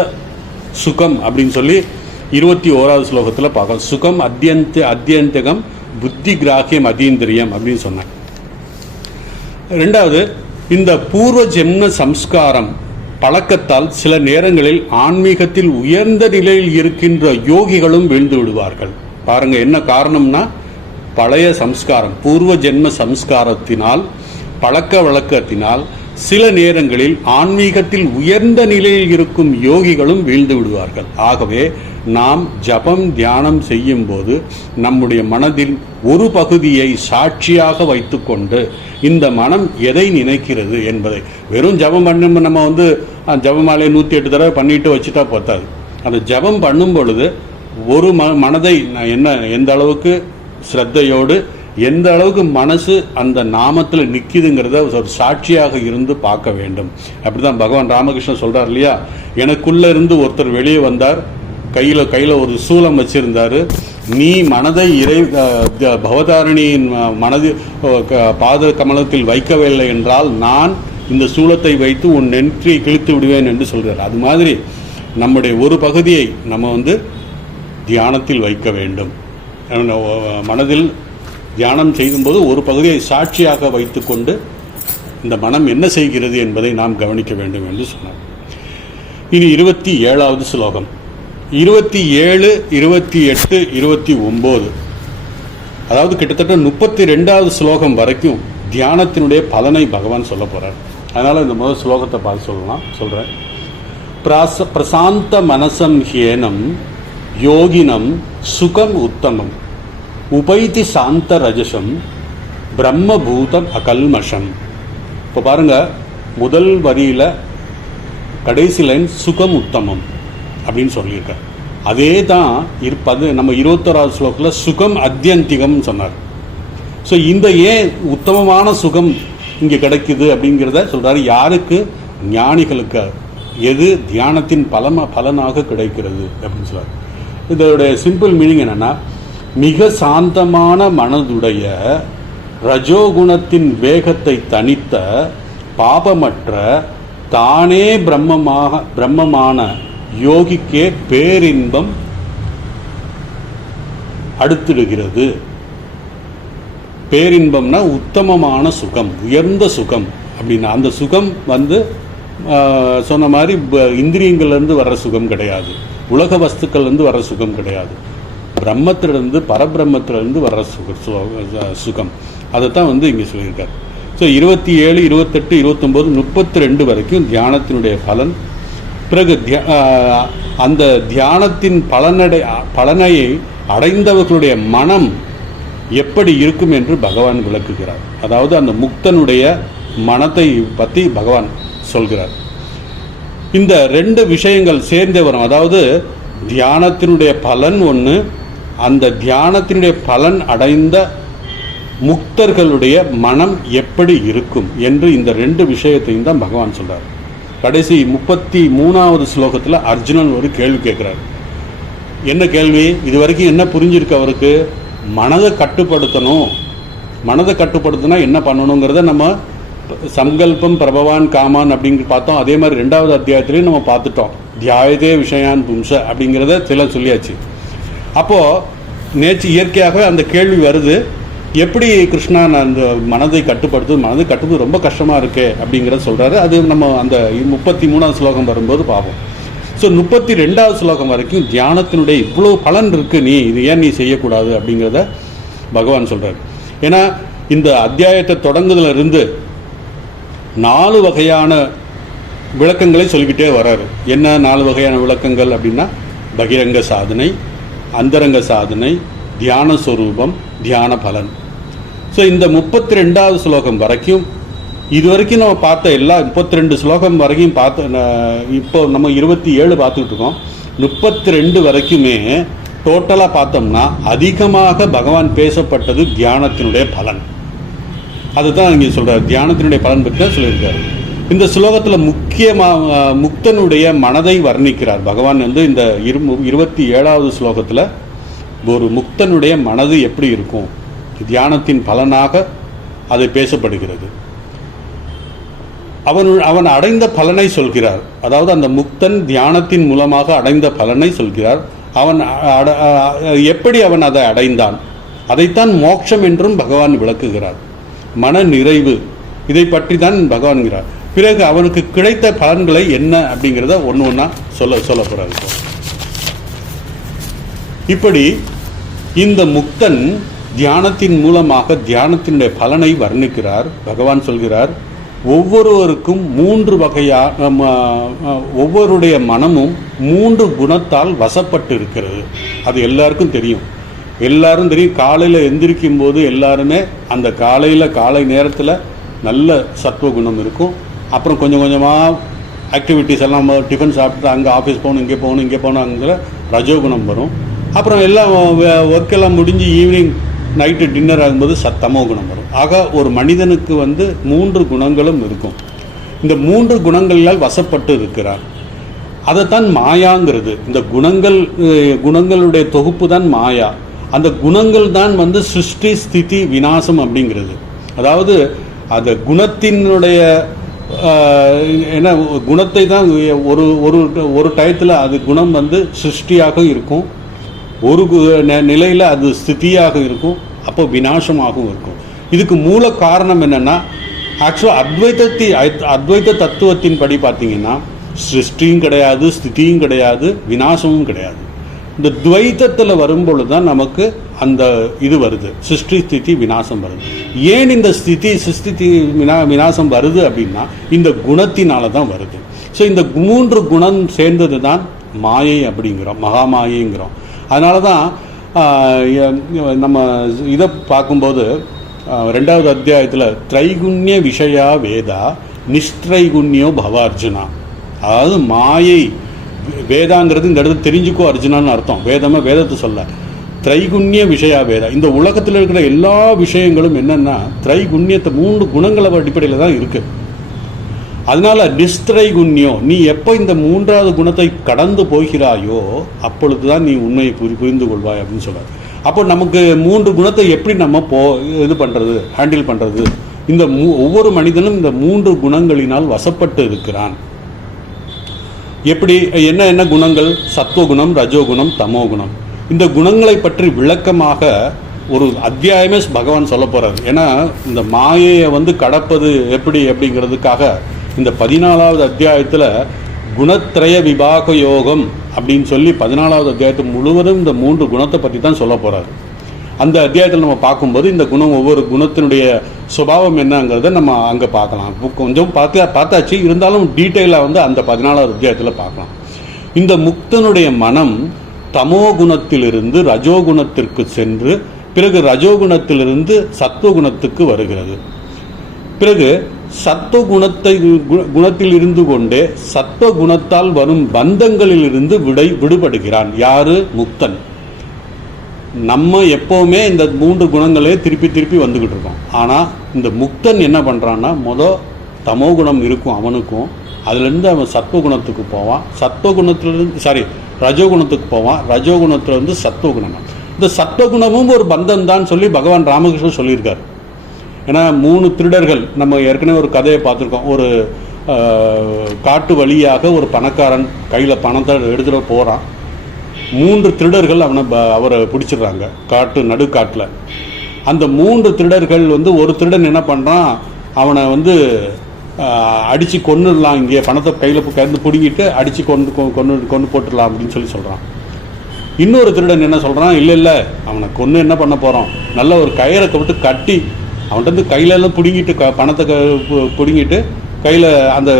சுகம் அப்படின்னு சொல்லி 21வது ஸ்லோகத்தில் பார்க்கலாம். சுகம் அத்தியந்தகம் புத்தி கிராகியம் அதீந்திரியம் அப்படின்னு சொன்னேன். ரெண்டாவது, இந்த பூர்வ ஜென்ம சம்ஸ்காரம் பழக்கத்தால் சில நேரங்களில் ஆன்மீகத்தில் உயர்ந்த நிலையில் இருக்கின்ற யோகிகளும் வீழ்ந்து விடுவார்கள். பாருங்க, என்ன காரணம்னா பழைய சம்ஸ்காரம், பூர்வ ஜென்ம சம்ஸ்காரத்தினால், பழக்க வழக்கத்தினால் சில நேரங்களில் ஆன்மீகத்தில் உயர்ந்த நிலையில் இருக்கும் யோகிகளும் வீழ்ந்து விடுவார்கள். ஆகவே நாம் ஜபம் தியானம் செய்யும் போது நம்முடைய மனதில் ஒரு பகுதியை சாட்சியாக வைத்துக்கொண்டு இந்த மனம் எதை நினைக்கிறது என்பதை, வெறும் ஜபம் பண்ணும் நம்ம ஜபமாலையை 108 தடவை பண்ணிட்டு வச்சுட்டா பார்த்தாது. அந்த ஜபம் பண்ணும் பொழுது ஒரு மனதை எந்த அளவுக்கு ஸ்ரத்தையோடு, எந்த அளவுக்கு மனசு அந்த நாமத்தில் நிற்கிதுங்கிறத ஒரு சாட்சியாக இருந்து பார்க்க வேண்டும். அப்படி தான் பகவான் ராமகிருஷ்ணன் சொல்கிறார் இல்லையா, எனக்குள்ளே இருந்து ஒருத்தர் வெளியே வந்தார், கையில் ஒரு சூலம் வச்சுருந்தார். நீ மனதை பவதாரணியின் மனது பாத கமலத்தில் வைக்கவில்லை என்றால் நான் இந்த சூலத்தை வைத்து உன் நெற்றியை கிழித்து விடுவேன் என்று சொல்கிறார். அது மாதிரி நம்முடைய ஒரு பகுதியை நம்ம தியானத்தில் வைக்க வேண்டும். மனதில் தியானம் செய்யும்போது ஒரு பகுதியை சாட்சியாக வைத்துக்கொண்டு இந்த மனம் என்ன செய்கிறது என்பதை நாம் கவனிக்க வேண்டும் என்று சொன்னார். இனி 27வது ஸ்லோகம், 27, 28, 29, அதாவது கிட்டத்தட்ட 32வது ஸ்லோகம் வரைக்கும் தியானத்தினுடைய பலனை பகவான் சொல்ல போகிறார். அதனால் இந்த முதல் ஸ்லோகத்தை பார்த்து சொல்கிறேன். பிரசாந்த மனசம் ஹேனம் யோகினம் சுகம் உத்தமம். உபைதி சாந்த ரஜசம் பிரம்மபூதம் அகல்மஷம். இப்போ பாருங்கள், முதல் வரியில் கடைசி லைன் சுகம் உத்தமம் அப்படின்னு சொல்லியிருக்கார். அதே தான் நம்ம 21வது ஸ்லோகத்தில் சுகம் அத்தியந்திகம்னு சொன்னார். ஸோ இந்த ஏன் உத்தமமான சுகம் இங்கே கிடைக்குது அப்படிங்கிறத சொல்கிறாரு. யாருக்கு? ஞானிகளுக்கு. எது? தியானத்தின் பலனாக கிடைக்கிறது அப்படின்னு சொல்கிறார். இதோடைய சிம்பிள் மீனிங் என்னென்னா, மிக சாந்தமான மனதுடைய ரஜோகுணத்தின் வேகத்தை தணித்த பாபமற்ற தானே பிரம்மமான யோகிக்கே பேரின்பம் அடுத்திடுகிறது. பேரின்பம்னா உத்தமமான சுகம், உயர்ந்த சுகம் அப்படின்னா அந்த சுகம் சொன்ன மாதிரி இந்திரியங்கள்லேருந்து வர்ற சுகம் கிடையாது, உலக வஸ்துக்கள்லேருந்து வர்ற சுகம் கிடையாது, பிரம்மத்திலிருந்து பரபிரம்மத்திலிருந்து வர்ற சுகம். அதைத்தான் இங்கே சொல்லியிருக்கார். ஸோ 27, 28, 29, 32 வரைக்கும் தியானத்தினுடைய பலன். பிறகு அந்த தியானத்தின் பலனை அடைந்தவர்களுடைய மனம் எப்படி இருக்கும் என்று பகவான் விளக்குகிறார். அதாவது அந்த முக்தனுடைய மனத்தை பற்றி பகவான் சொல்கிறார். இந்த 2 விஷயங்கள் சேர்ந்தே வரும். அதாவது தியானத்தினுடைய பலன் ஒன்று, அந்த தியானத்தினுடைய பலன் அடைந்த முக்தர்களுடைய மனம் எப்படி இருக்கும் என்று இந்த 2 விஷயத்தையும் தான் பகவான் சொல்றார். கடைசி 33வது ஸ்லோகத்தில் அர்ஜுனன் ஒரு கேள்வி கேட்குறார். என்ன கேள்வி? இது வரைக்கும் என்ன புரிஞ்சிருக்கு அவருக்கு? மனதை கட்டுப்படுத்தணும். மனதை கட்டுப்படுத்தினா என்ன பண்ணணுங்கிறத நம்ம சங்கல்பம் பிரபவான் காமான் அப்படிங்கிற பார்த்தோம். அதே மாதிரி 2வது அத்தியாயத்திலையும் நம்ம பார்த்துட்டோம். தியாயதே விஷயான் பும்ச அப்படிங்கிறத சில சொல்லியாச்சு. அப்போது இயற்கையாகவே அந்த கேள்வி வருது, எப்படி கிருஷ்ணா நான் அந்த மனதை கட்டுப்படுத்துவது ரொம்ப கஷ்டமாக இருக்கே அப்படிங்கிறத சொல்கிறாரு. அது நம்ம அந்த 33வது ஸ்லோகம் வரும்போது பார்ப்போம். ஸோ 32வது ஸ்லோகம் வரைக்கும் தியானத்தினுடைய இவ்வளோ பலன் இருக்குது, இது ஏன் நீ செய்யக்கூடாது அப்படிங்கிறத பகவான் சொல்கிறார். ஏன்னா இந்த அத்தியாயத்தை தொடங்குதிலிருந்து 4 வகையான விளக்கங்களை சொல்லிக்கிட்டே வர்றாரு. என்ன 4 வகையான விளக்கங்கள் அப்படின்னா, பகிரங்க சாதனை, அந்தரங்க சாதனை, தியான ஸ்வரூபம், தியான பலன். ஸோ இந்த 32வது ஸ்லோகம் வரைக்கும் இதுவரைக்கும் நம்ம பார்த்த எல்லா 32 ஸ்லோகம் வரைக்கும் இப்போ நம்ம 27 பார்த்துக்கிட்டு இருக்கோம். 32 வரைக்குமே டோட்டலாக பார்த்தோம்னா அதிகமாக பகவான் பேசப்பட்டது தியானத்தினுடைய பலன். அதுதான் இங்கே சொல்கிறார். தியானத்தினுடைய பலன் பற்றி தான் சொல்லியிருக்காரு. இந்த ஸ்லோகத்தில் முக்கியமாக முக்தனுடைய மனதை வர்ணிக்கிறார் பகவான். இந்த 27வது ஸ்லோகத்தில் ஒரு முக்தனுடைய மனது எப்படி இருக்கும், தியானத்தின் பலனாக அது பேசப்படுகிறது. அவன் அடைந்த பலனை சொல்கிறார். அதாவது அந்த முக்தன் தியானத்தின் மூலமாக அடைந்த பலனை சொல்கிறார். எப்படி அவன் அதை அடைந்தான், அதைத்தான் மோட்சம் என்றும் பகவான் விளக்குகிறார். மன நிறைவு, இதை பற்றி தான் பகவான்கிறார். பிறகு அவனுக்கு கிடைத்த பலன்களை என்ன அப்படிங்கிறத ஒன்று ஒன்றா சொல்ல போகிறார். இப்படி இந்த முக்தன் தியானத்தின் மூலமாக தியானத்தினுடைய பலனை வர்ணிக்கிறார். பகவான் சொல்கிறார், ஒவ்வொருவருக்கும் 3 வகையான ஒவ்வொருடைய மனமும் 3 குணத்தால் வசப்பட்டு இருக்கிறது. அது எல்லாருக்கும் தெரியும். காலையில் எந்திரிக்கும் போது எல்லாருமே அந்த காலை நேரத்தில் நல்ல சத்துவகுணம் இருக்கும். அப்புறம் கொஞ்சம் கொஞ்சமாக ஆக்டிவிட்டீஸ் எல்லாம் டிஃபன் சாப்பிட்டு அங்கே ஆஃபீஸ் போகணும், இங்கே போகணும் அங்கே ரஜோகுணம் வரும். அப்புறம் எல்லாம் ஒர்க்கெல்லாம் முடிஞ்சு ஈவினிங் நைட்டு டின்னர் ஆகும்போது தமோ குணம் வரும். ஆக ஒரு மனிதனுக்கு 3 குணங்களும் இருக்கும். இந்த 3 குணங்களால் வசப்பட்டு இருக்கிறார். அதைத்தான் மாயாங்கிறது. இந்த குணங்களுடைய தொகுப்பு தான் மாயா. அந்த குணங்கள் தான் சிருஷ்டி ஸ்திதி விநாசம் அப்படிங்கிறது. அதாவது அந்த குணத்தினுடைய என்ன குணத்தை தான் ஒரு டயத்தில் அது குணம் சிருஷ்டியாக இருக்கும், ஒரு நிலையில் அது ஸ்திதியாக இருக்கும், அப்போ விநாசமாகவும் இருக்கும். இதுக்கு மூல காரணம் என்னென்னா, ஆக்சுவலாக அத்வைத தத்துவத்தின் படி பார்த்தீங்கன்னா சிருஷ்டியும் கிடையாது, ஸ்திதியும் கிடையாது, விநாசமும் கிடையாது. இந்த துவைத்தத்தில் வரும்பொழுது தான் நமக்கு அந்த இது வருது, சிருஷ்டி ஸ்திதி விநாசம் வருது. ஏன் இந்த சிருஷ்டி விநாசம் வருது அப்படின்னா இந்த குணத்தினால தான் வருது. ஸோ இந்த 3 குணம் சேர்ந்தது தான் மாயை அப்படிங்கிறோம், மகாமாயைங்கிறோம். அதனால தான் நம்ம இதை பார்க்கும்போது 2வது அத்தியாயத்தில் திரைகுண்ய விஷயா வேதா நிஷ்திரைகுண்யோ பவ அர்ஜுனா. அதாவது மாயை வேதாங்கிறது இந்த இடத்துல தெரிஞ்சுக்கோ அர்ஜுனான்னு அர்த்தம். வேதத்தை சொல்ல திரைகுண்ய விஷயா வேதா. இந்த உலகத்தில் இருக்கிற எல்லா விஷயங்களும் என்னென்னா திரைகுண்யத்தை 3 குணங்கள அடிப்படையில் தான் இருக்குது. அதனால நிஷ்திரைகுண்யோ, நீ எப்போ இந்த 3வது குணத்தை கடந்து போகிறாயோ அப்பொழுது தான் நீ உண்மையை புரிந்து கொள்வாய் அப்படின்னு சொல்கிறார். அப்போ நமக்கு 3 குணத்தை எப்படி நம்ம இது பண்ணுறது, ஹேண்டில் பண்ணுறது? இந்த ஒவ்வொரு மனிதனும் இந்த 3 குணங்களினால் வசப்பட்டு இருக்கிறான். எப்படி, என்ன குணங்கள்? சத்துவகுணம், ரஜோகுணம், தமோகுணம். இந்த குணங்களை பற்றி விளக்கமாக ஒரு அத்தியாயமே பகவான் சொல்ல போகிறார். ஏன்னா இந்த மாயையை கடப்பது எப்படி அப்படிங்கிறதுக்காக இந்த 14வது அத்தியாயத்தில் குணத்ரய விபாக யோகம் அப்படின்னு சொல்லி 14வது அத்தியாயத்தை முழுவதும் இந்த 3 குணத்தை பற்றி தான் சொல்ல போகிறார். அந்த அத்தியாயத்தில் நம்ம பார்க்கும்போது இந்த குணம், ஒவ்வொரு குணத்தினுடைய சுபாவம் என்னங்கிறத நம்ம அங்கே பார்க்கலாம். கொஞ்சம் பார்த்தாச்சு, இருந்தாலும் டீட்டெயிலாக அந்த 14வது அத்தியாயத்தில் பார்க்கலாம். இந்த முக்தனுடைய மனம் தமோ குணத்திலிருந்து ரஜோகுணத்திற்கு சென்று பிறகு ரஜோகுணத்திலிருந்து சத்துவகுணத்துக்கு வருகிறது. பிறகு குணத்தில் இருந்து கொண்டே சத்துவகுணத்தால் வரும் பந்தங்களில் இருந்து விடுபடுகிறான். யாரு? முக்தன். நம்ம எப்போவுமே இந்த 3 குணங்களே திருப்பி வந்துக்கிட்டு இருக்கோம். ஆனால் இந்த முக்தன் என்ன பண்ணுறான்னா, தமோ குணம் இருக்கும் அவனுக்கும், அதுலேருந்து அவன் சத்துவகுணத்துக்கு போவான், ரஜோகுணத்துக்கு போவான், ரஜோகுணத்துலேருந்து சத்துவகுணம். இந்த சத்துவகுணமும் ஒரு பந்தம் தான் சொல்லி பகவான் ராமகிருஷ்ணன் சொல்லியிருக்கார். ஏன்னா 3 திருடர்கள், நம்ம ஏற்கனவே ஒரு கதையை பார்த்துருக்கோம். ஒரு காட்டு வழியாக ஒரு பணக்காரன் கையில் பணத்தை எடுத்துகிட்டு போகிறான். 3 திருடர்கள் அவரை பிடிச்சிடுறாங்க நடுக்காட்டில். அந்த 3 திருடர்கள் ஒரு திருடன் என்ன பண்ணுறான், அவனை அடித்து கொன்னுடலாம், இங்கே பணத்தை கையில் கறந்து பிடிங்கிட்டு அடித்து கொண்டு போட்டுடலாம் அப்படின்னு சொல்கிறான். இன்னொரு திருடன் என்ன சொல்கிறான், இல்லை அவனை கொன்று என்ன பண்ண போகிறோம், நல்ல ஒரு கயிறை விட்டு கட்டி அவன்கிட்ட கையிலெல்லாம் பிடுங்கிட்டு பணத்தை பிடுங்கிட்டு கையில் அந்த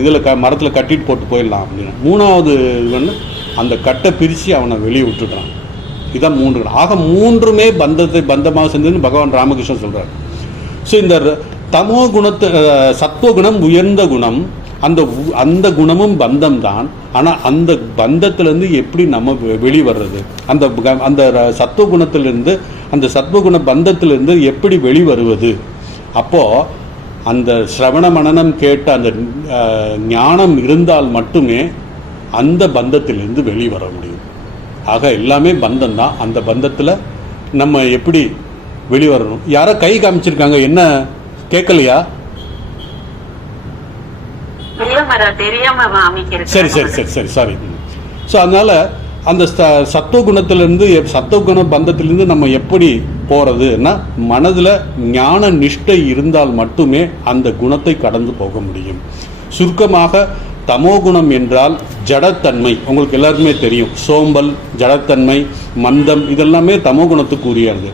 இதில் மரத்தில் கட்டிட்டு போட்டு போயிடலாம் அப்படின்னு. 3வது அந்த கட்டை பிரித்து அவனை வெளியே விட்டுடுறான். இதுதான் 3. ஆக 3மே பந்தமாக செஞ்சுன்னு பகவான் ராமகிருஷ்ணன் சொல்கிறார். ஸோ இந்த தமோ சத்துவகுணம் உயர்ந்த குணம், அந்த குணமும் பந்தம் தான். ஆனால் அந்த பந்தத்திலேருந்து எப்படி நம்ம வெளிவர்றது, அந்த சத்துவகுணத்திலிருந்து, அந்த சத்துவகுண பந்தத்திலிருந்து எப்படி வெளிவருவது? அப்போது அந்த சிரவண மனனம் கேட்ட அந்த ஞானம் இருந்தால் மட்டுமே அந்த பந்தத்திலிருந்து வெளிவர முடியும். ஆக எல்லாமே பந்தம் தான். அந்த பந்தத்தில் நம்ம எப்படி வெளிவரணும்? யாரோ கை காமிச்சிருக்காங்க, என்ன கேட்கலையா? சரி சாரி. ஸோ அதனால் அந்த சத்துவகுணத்திலிருந்து சத்துவகுண பந்தத்திலிருந்து நம்ம எப்படி போகிறதுன்னா, மனதில் ஞான நிஷ்டை இருந்தால் மட்டுமே அந்த குணத்தை கடந்து போக முடியும். சுருக்கமாக தமோகுணம் என்றால் ஜடத்தன்மை. உங்களுக்கு எல்லாருக்குமே தெரியும், சோம்பல், ஜடத்தன்மை, மந்தம், இதெல்லாமே தமோகுணத்துக்கு உரியது.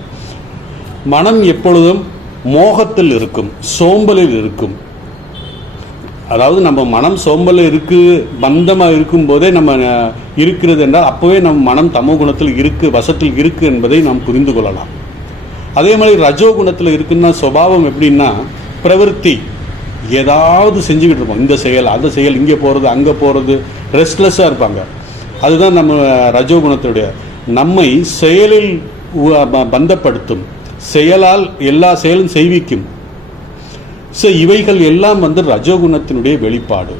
மனம் எப்பொழுதும் மோகத்தில் இருக்கும், சோம்பலில் இருக்கும். அதாவது நம்ம மனம் சோம்பல் இருக்குது, பந்தமாக இருக்கும்போதே நம்ம இருக்கிறது என்றால் அப்போவே நம்ம மனம் தமோ குணத்தில் வசத்தில் இருக்குது என்பதை நாம் புரிந்து கொள்ளலாம். அதே மாதிரி ரஜோகுணத்தில் இருக்குன்னா சுபாவம் எப்படின்னா, பிரவருத்தி, ஏதாவது செஞ்சுக்கிட்டு இருப்போம், இந்த செயல் அந்த செயல், இங்கே போகிறது அங்கே போகிறது, ரெஸ்ட்லெஸ்ஸாக இருப்பாங்க. அதுதான் நம்ம ரஜோகுணத்துடைய. நம்மை செயலில் பந்தப்படுத்தும், செயலால் எல்லா செயலும் செய்விக்கும். ஸோ இவைகள் எல்லாம் ரஜோகுணத்தினுடைய வெளிப்பாடு.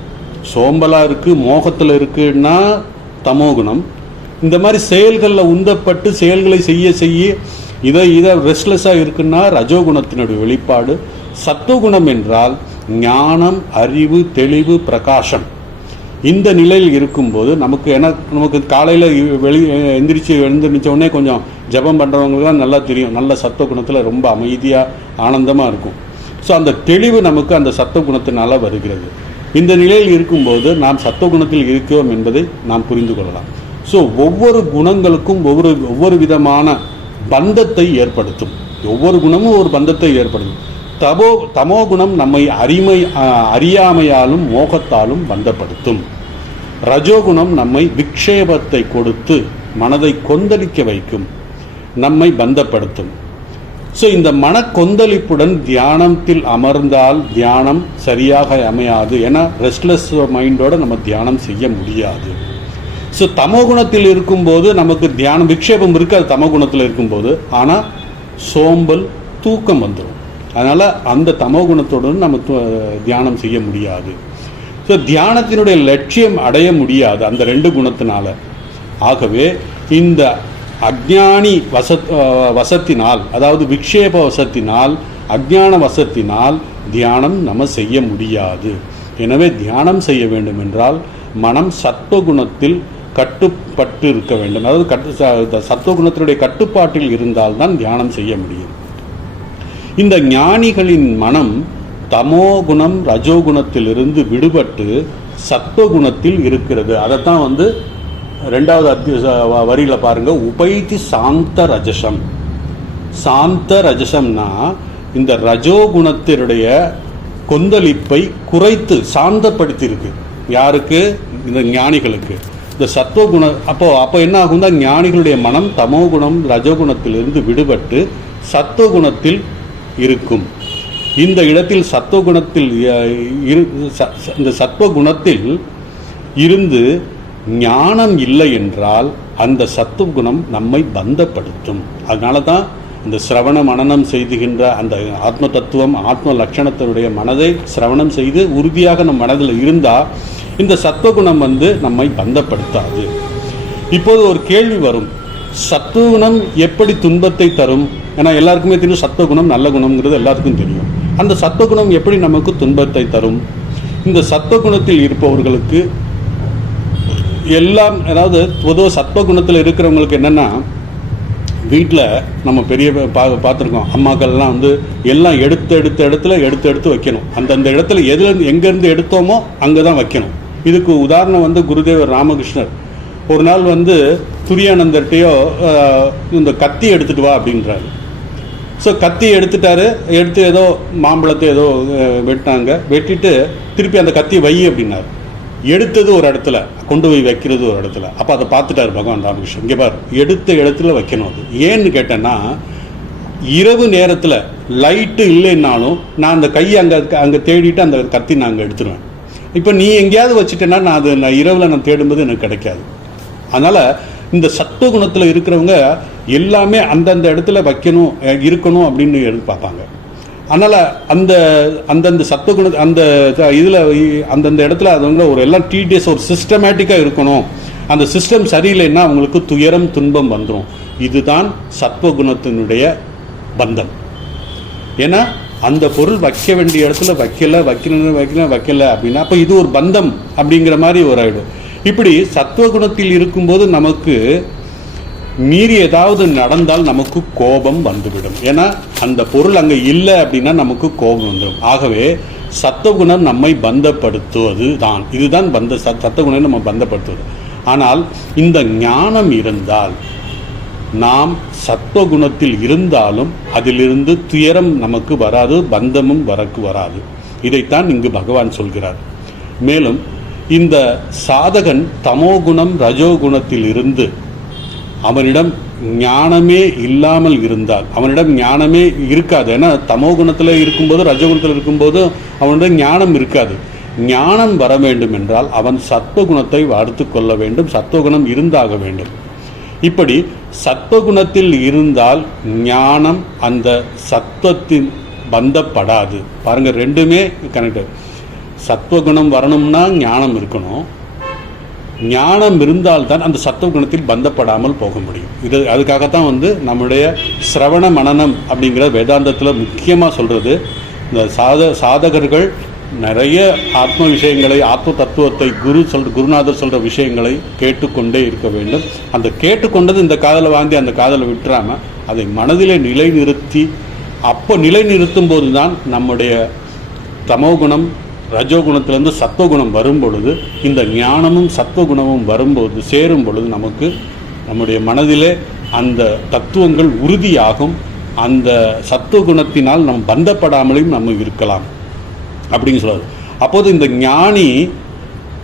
சோம்பலாக இருக்குது, மோகத்தில் இருக்குன்னா தமோகுணம். இந்த மாதிரி செயல்களில் உந்தப்பட்டு செயல்களை செய்ய இதை ரெஸ்ட்லெஸ்ஸாக இருக்குன்னா ரஜோகுணத்தினுடைய வெளிப்பாடு. சத்துவகுணம் என்றால் ஞானம், அறிவு, தெளிவு, பிரகாசம். இந்த நிலையில் இருக்கும்போது நமக்கு காலையில் எழுந்திரிச்ச உடனே கொஞ்சம் ஜபம் பண்ணுறவங்களுக்குலாம் நல்லா தெரியும், நல்ல சத்துவகுணத்தில் ரொம்ப அமைதியாக ஆனந்தமாக இருக்கும். ஸோ அந்த தெளிவு நமக்கு அந்த சத்துவகுணத்தினால வருகிறது. இந்த நிலையில் இருக்கும்போது நாம் சத்துவகுணத்தில் இருக்கிறோம் என்பதை நாம் புரிந்து கொள்ளலாம். ஸோ ஒவ்வொரு குணங்களுக்கும் ஒவ்வொரு விதமான பந்தத்தை ஏற்படுத்தும். ஒவ்வொரு குணமும் ஒரு பந்தத்தை ஏற்படுத்தும். தமோ குணம் நம்மை அறியாமையாலும் மோகத்தாலும் பந்தப்படுத்தும். ரஜோகுணம் நம்மை விக்ஷேபத்தை கொடுத்து மனதை கொந்தளிக்க வைக்கும், நம்மை பந்தப்படுத்தும். ஸோ இந்த மன கொந்தளிப்புடன் தியானத்தில் அமர்ந்தால் தியானம் சரியாக அமையாது. ஏன்னா ரெஸ்ட்லெஸ் மைண்டோட நம்ம தியானம் செய்ய முடியாது. ஸோ தமோகுணத்தில் இருக்கும்போது நமக்கு தியானம் விக்ஷேபம் இருக்காது தமோகுணத்தில் இருக்கும்போது. ஆனால் சோம்பல், தூக்கம் வந்துடும். அதனால் அந்த தமோகுணத்துடன் நம்ம தியானம் செய்ய முடியாது. ஸோ தியானத்தினுடைய லட்சியம் அடைய முடியாது அந்த 2 குணத்தினால. ஆகவே இந்த அஜ்ஞானி வசத்தினால், அதாவது விக்ஷேப வசத்தினால், அஜ்ஞான வசத்தினால் தியானம் நம்ம செய்ய முடியாது. எனவே தியானம் செய்ய வேண்டும் என்றால் மனம் சத்துவகுணத்தில் கட்டுப்பட்டு இருக்க வேண்டும். அதாவது சத்துவகுணத்தினுடைய கட்டுப்பாட்டில் இருந்தால்தான் தியானம் செய்ய முடியும். இந்த ஞானிகளின் மனம் தமோகுணம் ரஜோகுணத்திலிருந்து விடுபட்டு சத்துவகுணத்தில் இருக்கிறது. அதைத்தான் 2வது வரியில் பாருங்க, உபைதி சாந்த ரஜசம். சாந்த ரஜசம்னா இந்த ரஜோகுணத்தினுடைய கொந்தளிப்பை குறைத்து சாந்தப்படுத்தியிருக்கு. யாருக்கு? இந்த ஞானிகளுக்கு. இந்த சத்துவகுண அப்போ என்ன ஆகும்னா ஞானிகளுடைய மனம் தமோகுணம் ரஜோகுணத்திலிருந்து விடுபட்டு சத்துவகுணத்தில் இருக்கும். இந்த இடத்தில் சத்துவகுணத்தில் இந்த சத்துவகுணத்தில் இருந்து ஞானம் இல்லை என்றால் அந்த சத்துவகுணம் நம்மை பந்தப்படுத்தும். அதனால தான் இந்த சிரவண மனனம் செய்துகின்ற அந்த ஆத்ம தத்துவம், ஆத்ம லட்சணத்தினுடைய மனதை சிரவணம் செய்து உறுதியாக நம் மனதில் இருந்தால் இந்த சத்துவகுணம் நம்மை பந்தப்படுத்தாது. இப்போது ஒரு கேள்வி வரும், சத்துவகுணம் எப்படி துன்பத்தை தரும்? ஏன்னா எல்லாருக்குமே தெரியும் சத்துவகுணம் நல்ல குணம்ங்கிறது எல்லாத்துக்கும் தெரியும். அந்த சத்துவகுணம் எப்படி நமக்கு துன்பத்தை தரும்? இந்த சத்துவகுணத்தில் இருப்பவர்களுக்கு எல்லாம், அதாவது பொதுவாக சத்துவகுணத்தில் இருக்கிறவங்களுக்கு என்னென்னா, வீட்டில் நம்ம பெரிய பார்த்துருக்கோம், அம்மாக்கள்லாம் எல்லாம் எடுத்து வைக்கணும். அந்தந்த இடத்துல எங்கேருந்து எடுத்தோமோ அங்கே தான் வைக்கணும். இதுக்கு உதாரணம் குருதேவர் ராமகிருஷ்ணர் ஒரு நாள் துரியானந்தர்கிட்டையோ இந்த கத்தி எடுத்துகிட்டு வா அப்படின்றாரு. ஸோ கத்தி எடுத்துட்டாரு. எடுத்து ஏதோ மாம்பழத்தை ஏதோ வெட்டினாங்க. வெட்டிட்டு திருப்பி அந்த கத்தியை வை அப்படின்னாரு. எடுத்தது ஒரு இடத்துல, கொண்டு போய் வைக்கிறது ஒரு இடத்துல. அப்போ அதை பார்த்துட்டாரு பகவான் ராமகிருஷ்ணன். இங்கே பார், எடுத்த இடத்துல வைக்கணும். அது ஏன்னு கேட்டேன்னா, இரவு நேரத்தில் லைட்டு இல்லைன்னாலும் நான் அந்த கையை அங்கே தேடிட்டு அந்த கத்தி நான் அங்கே எடுத்துருவேன். இப்போ நீ எங்கேயாவது வச்சுட்டேன்னா நான் இரவில் நான் தேடும்போது எனக்கு கிடைக்காது. அதனால் இந்த சத்துவகுணத்தில் இருக்கிறவங்க எல்லாமே அந்தந்த இடத்துல இருக்கணும் அப்படின்னு எதிர்பார்ப்பாங்க. அதனால் அந்தந்த சத்துவகுண அந்த இதில் அந்தந்த இடத்துல அதுவங்க ஒரு எல்லாம் டீடியஸ் ஒரு சிஸ்டமேட்டிக்காக இருக்கணும். அந்த சிஸ்டம் சரியில்லைன்னா அவங்களுக்கு துயரம், துன்பம் வந்துடும். இதுதான் சத்துவகுணத்தினுடைய பந்தம். ஏன்னா அந்த பொருள் வைக்க வேண்டிய இடத்துல வைக்கல அப்படின்னா அப்போ இது ஒரு பந்தம் அப்படிங்கிற மாதிரி ஒரு ஆயிடும். இப்படி சத்துவகுணத்தில் இருக்கும்போது நமக்கு மீறி ஏதாவது நடந்தால் நமக்கு கோபம் வந்துவிடும். ஏன்னா அந்த பொருள் அங்கே இல்லை அப்படின்னா நமக்கு கோபம் வந்துடும். ஆகவே சத்துவகுணம் நம்மை பந்தப்படுத்துவது தான். இதுதான் சத்துவகுணம் நம்ம பந்தப்படுத்துவது. ஆனால் இந்த ஞானம் இருந்தால், நாம் சத்துவகுணத்தில் இருந்தாலும் அதிலிருந்து துயரம் நமக்கு வராது, பந்தமும் வராது. இதைத்தான் இங்கு பகவான் சொல்கிறார். மேலும் இந்த சாதகன் தமோகுணம் ரஜோகுணத்தில் இருந்து அவனிடம் ஞானமே இல்லாமல் இருந்தால், அவனிடம் ஞானமே இருக்காது. ஏன்னா தமோகுணத்தில் இருக்கும்போது ரஜோகுணத்தில் இருக்கும்போது அவனிடம் ஞானம் இருக்காது. ஞானம் வர வேண்டும் என்றால் அவன் சத்துவகுணத்தை வளர்த்து கொள்ள வேண்டும். சத்துவகுணம் இருந்தாக வேண்டும். இப்படி சத்துவகுணத்தில் இருந்தால் ஞானம் அந்த சத்துவத்தின் பந்தப்படாது. பாருங்க, ரெண்டுமே கனெக்ட். சத்துவகுணம் வரணும்னா ஞானம் இருக்கணும். ஞானம் இருந்தால்தான் அந்த சத்துவகுணத்தில் பந்தப்படாமல் போக முடியும். அதுக்காகத்தான் நம்முடைய சிரவண மனனம் அப்படிங்கிற வேதாந்தத்தில் முக்கியமாக சொல்கிறது. இந்த சாதகர்கள் நிறைய ஆத்ம விஷயங்களை, ஆத்ம தத்துவத்தை குருநாதர் சொல்கிற விஷயங்களை கேட்டுக்கொண்டே இருக்க வேண்டும். அந்த கேட்டுக்கொண்டது இந்த காதலை வாங்கி அந்த காதலை விட்டுறாமல் அதை மனதிலே நிலைநிறுத்தி, அப்போ நிலைநிறுத்தும் போது தான் நம்முடைய தமோகுணம் ரஜோகுணத்திலேருந்து சத்துவகுணம் வரும் பொழுது, இந்த ஞானமும் சத்துவகுணமும் வரும்போது சேரும் பொழுது நமக்கு நம்முடைய மனதிலே அந்த தத்துவங்கள் உறுதியாகும். அந்த சத்துவகுணத்தினால் நாம் பந்தப்படாமலையும் நம்ம இருக்கலாம் அப்படின்னு சொல்லுவார். அப்போது இந்த ஞானி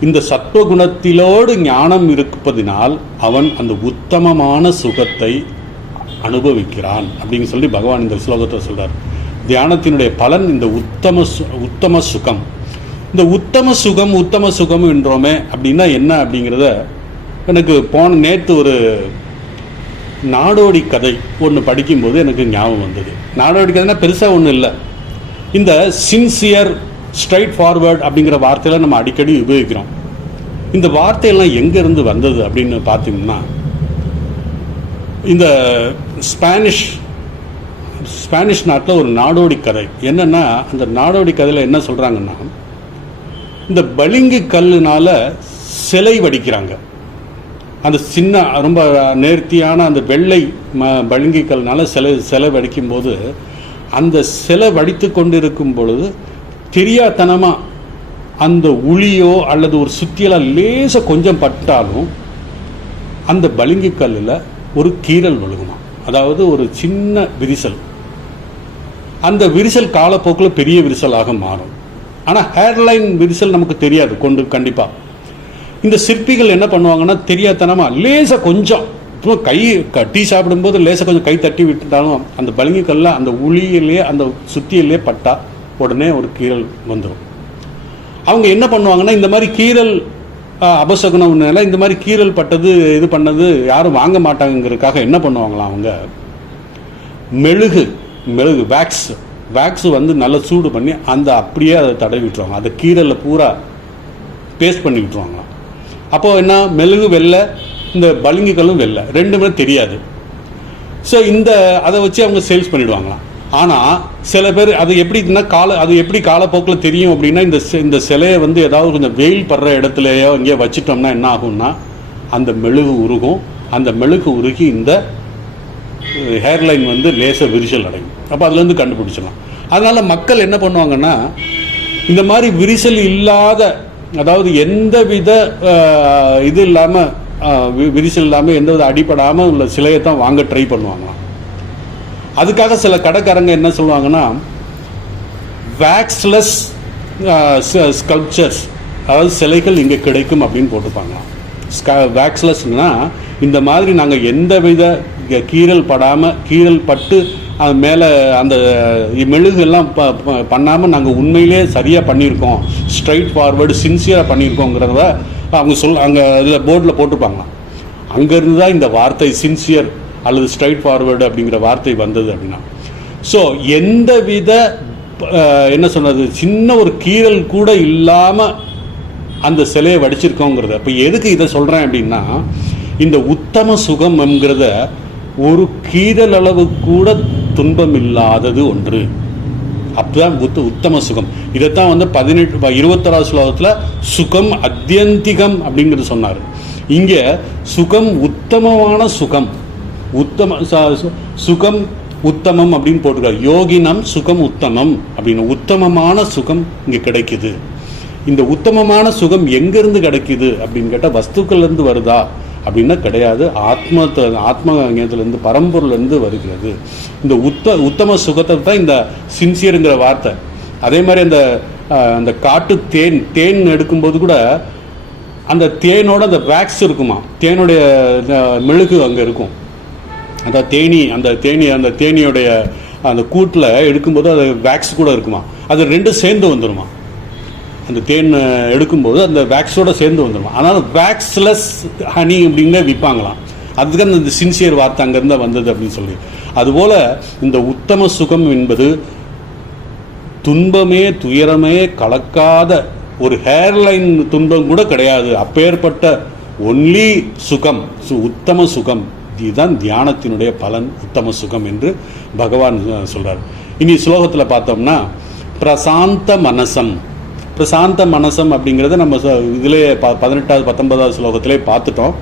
இந்த சத்துவகுணத்திலோடு ஞானம் இருப்பதினால் அவன் அந்த உத்தமமான சுகத்தை அனுபவிக்கிறான் அப்படின்னு சொல்லி பகவான் இந்த ஸ்லோகத்தை சொல்கிறார். தியானத்தினுடைய பலன் இந்த உத்தம சுகம். இந்த உத்தம சுகம் என்றோமே அப்படின்னா என்ன அப்படிங்கிறத எனக்கு நேற்று ஒரு நாடோடி கதை ஒன்று படிக்கும்போது எனக்கு ஞாபகம் வந்தது. நாடோடி கதைனா பெருசாக ஒன்றும் இல்லை. இந்த சின்சியர், ஸ்ட்ரைட் ஃபார்வர்ட் அப்படிங்கிற வார்த்தையெல்லாம் நம்ம அடிக்கடி உபயோகிக்கிறோம். இந்த வார்த்தையெல்லாம் எங்கேருந்து வந்தது அப்படின்னு பார்த்தீங்கன்னா, இந்த ஸ்பானிஷ் நாட்டில் ஒரு நாடோடி கதை. என்னென்னா, அந்த நாடோடி கதையில் என்ன சொல்கிறாங்கன்னா, இந்த பளிங்கு கல்லுனால சிலை வடிக்கிறாங்க. அந்த சின்ன ரொம்ப நேர்த்தியான அந்த வெள்ளை பளிங்கு கல்லுனால சிலை வடிக்கும்போது, அந்த சிலை வடித்து கொண்டு இருக்கும் பொழுது தெரியாதனமாக அந்த உளியோ அல்லது ஒரு சுத்தியெல்லாம் லேசாக கொஞ்சம் பட்டாலும் அந்த பளிங்கு கல்லில் ஒரு கீறல் விழுகுமா. அதாவது ஒரு சின்ன விரிசல். அந்த விரிசல் காலப்போக்கில் பெரிய விரிசலாக மாறும். ஆனால் ஹேர்லைன் விரிசல் நமக்கு தெரியாது கண்டிப்பாக. இந்த சிற்பிகள் என்ன பண்ணுவாங்கன்னா, தெரியாதனமாக லேசாக கொஞ்சம் டீ சாப்பிடும்போது லேசாக கொஞ்சம் கை தட்டி விட்டுட்டாலும் அந்த பளிங்கு கல்லில் அந்த உளியிலே அந்த சுத்தியிலே பட்டா உடனே ஒரு கீறல் வந்துடும். அவங்க என்ன பண்ணுவாங்கன்னா, இந்த மாதிரி கீறல் அபசகுணம்னால இந்த மாதிரி கீறல் பட்டது இது பண்ணது யாரும் வாங்க மாட்டாங்கிறதுக்காக என்ன பண்ணுவாங்களாம், அவங்க மெழுகு வேக்ஸ் வந்து நல்லா சூடு பண்ணி அந்த அப்படியே அதை தடவி விட்டுருவாங்க. அந்த கீறலில் பூரா பேஸ்ட் பண்ணி விட்டுருவாங்களாம். அப்போது என்ன, மெழுகு வெள்ளை, இந்த பளிங்குகளும் வெள்ளை, ரெண்டுமே தெரியாது. ஸோ அதை வச்சு அவங்க சேல்ஸ் பண்ணிவிடுவாங்களாம். ஆனால் சில பேர் அது எப்படின்னா, அது எப்படி காலப்போக்கில் தெரியும் அப்படின்னா, இந்த சிலையை வந்து ஏதாவது கொஞ்சம் வெயில் படுற இடத்துலையோ இங்கே வச்சுட்டோம்னா என்ன ஆகும்னா, அந்த மெழுகு உருகும். அந்த மெழுகு உருகி இந்த ஹேர்லைன் வந்து லேசாக விரிசல் அடையும். அப்போ அதுலேருந்து கண்டுபிடிச்சிடலாம். அதனால் மக்கள் என்ன பண்ணுவாங்கன்னா, இந்த மாதிரி விரிசல் இல்லாத, அதாவது எந்த வித இது இல்லாமல், விரிசல் இல்லாமல் எந்த வித அடிப்படாமல் உள்ள சிலையை தான் வாங்க ட்ரை பண்ணுவாங்களாம். அதுக்காக சில கடைக்காரங்க என்ன சொல்லுவாங்கன்னா, வேக்ஸ்லெஸ் ஸ்கல்ப்சர்ஸ், அதாவது சிலைகள் இங்கே கிடைக்கும் அப்படின்னு போட்டுப்பாங்களாம். வேக்ஸ்லெஸ்னா இந்த மாதிரி நாங்கள் எந்த வித கீறல் படாமல், கீறல் பட்டு அது மேலே அந்த மெழுகெல்லாம் பண்ணாமல் நாங்கள் உண்மையிலே சரியாக பண்ணியிருக்கோம், ஸ்ட்ரைட் ஃபார்வர்டு சின்சியராக பண்ணியிருக்கோங்கிறத அவங்க அங்கே இதில் போர்டில் போட்டுப்பாங்களாம். அங்கேருந்து தான் இந்த வார்த்தை சின்சியர் அல்லது ஸ்ட்ரைட் ஃபார்வர்டு அப்படிங்கிற வார்த்தை வந்தது அப்படின்னா. ஸோ எந்த வித என்ன சொன்னது, சின்ன ஒரு கீறல் கூட இல்லாமல் அந்த சிலையை வடிச்சிருக்கோங்கிறத. இப்போ எதுக்கு இதை சொல்கிறேன் அப்படின்னா, இந்த உத்தம சுகம் என்கிறத ஒரு கீறல் அளவு கூட துன்பம் இல்லாதது ஒன்று. அப்பதான் உத்தம சுகம். இதைத்தான் வந்து 21வது ஸ்லோகத்தில் சுகம் அத்தியந்திகம் அப்படிங்கிறது சொன்னார். இங்கே சுகம் உத்தமமான சுகம், சுகம் உத்தமம் அப்படின்னு போட்டுருக்காரு. யோகினம் சுகம் உத்தமம் அப்படின்னு, உத்தமமான சுகம் இங்கே கிடைக்குது. இந்த உத்தமமான சுகம் எங்கேருந்து கிடைக்குது அப்படின்னு கேட்டால், வஸ்துக்கள்லேருந்து வருதா அப்படின்னா கிடையாது, ஆத்ம ஞானத்திலேருந்து, பரம்பொருள்லேருந்து வருகிறது. இந்த உத்தம சுகத்தை தான் இந்த சின்சியருங்கிற வார்த்தை. அதே மாதிரி அந்த காட்டு தேன் எடுக்கும்போது கூட அந்த தேனோட அந்த வேக்ஸ் இருக்குமா, தேனுடைய மெழுகு அங்கே இருக்கும். அந்த தேனியோடைய அந்த கூட்டில் எடுக்கும்போது அது வேக்ஸ் கூட இருக்குமா, அது ரெண்டும் சேர்ந்து வந்துடுமா. அந்த தேன் எடுக்கும்போது அந்த வேக்ஸோடு சேர்ந்து வந்துடுமா. அதனால் வேக்ஸ்லெஸ் ஹனி அப்படிங்கிற விற்பாங்களாம். அதுக்கு அந்த சின்சியர் வார்த்தை அங்கேருந்து வந்தது அப்படின்னு சொல்லி. அதுபோல் இந்த உத்தம சுகம் என்பது துன்பமே துயரமே கலக்காத ஒரு ஹேர்லைன் துன்பம் கூட கிடையாது. அப்பேற்பட்ட ஒன்லி சுகம், உத்தம சுகம். இதுதான் தியானத்தினுடைய பலன், உத்தம சுகம் என்று பகவான் சொல்கிறார். இனி ஸ்லோகத்தில் பார்த்தோம்னா, பிரசாந்த மனசம் அப்படிங்கிறத நம்ம இதிலே 18வது 19வது ஸ்லோகத்திலே பார்த்துட்டோம்.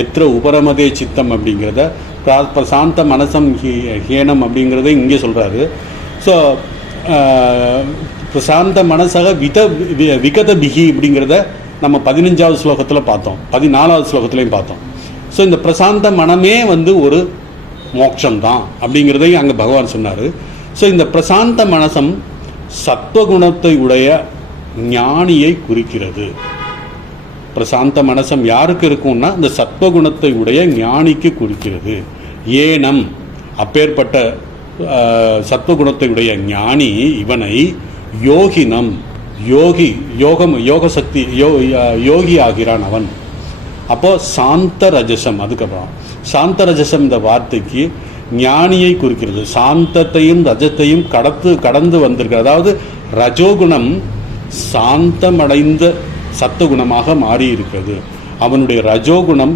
எத்திர உபரமதே சித்தம் அப்படிங்கிறத, பிரசாந்த மனசம் ஹேனம் அப்படிங்கிறத இங்கே சொல்கிறாரு. ஸோ பிரசாந்த மனசக விகத பிகி அப்படிங்கிறத நம்ம 15வது ஸ்லோகத்தில் பார்த்தோம், 14வது ஸ்லோகத்திலையும் பார்த்தோம். ஸோ இந்த பிரசாந்த மனமே வந்து ஒரு மோட்சம்தான் அப்படிங்கிறதையும் அங்கே பகவான் சொன்னார். ஸோ இந்த பிரசாந்த மனசம் சத்வகுணத்தை உடைய ஞானியை குறிக்கிறது. பிரசாந்த மனசம் யாருக்கு இருக்கும்னா இந்த சத்வகுணத்தை உடைய ஞானிக்கு குறிக்கிறது. ஏனம் அப்பேற்பட்ட சத்வகுணத்தை உடைய ஞானி இவனை யோகினம் யோக சக்தி யோகி ஆகிறான் அவன். அப்போ சாந்த ரஜசம், அதுக்கப்புறம் சாந்த ரஜசம் இந்த வார்த்தைக்கு ஞானியை குறிக்கிறது. சாந்தத்தையும் ரஜத்தையும் கடந்து வந்திருக்கிறது. அதாவது ரஜோகுணம் சாந்தமடைந்த சத்துவகுணமாக மாறி இருக்கிறது. அவனுடைய ரஜோகுணம்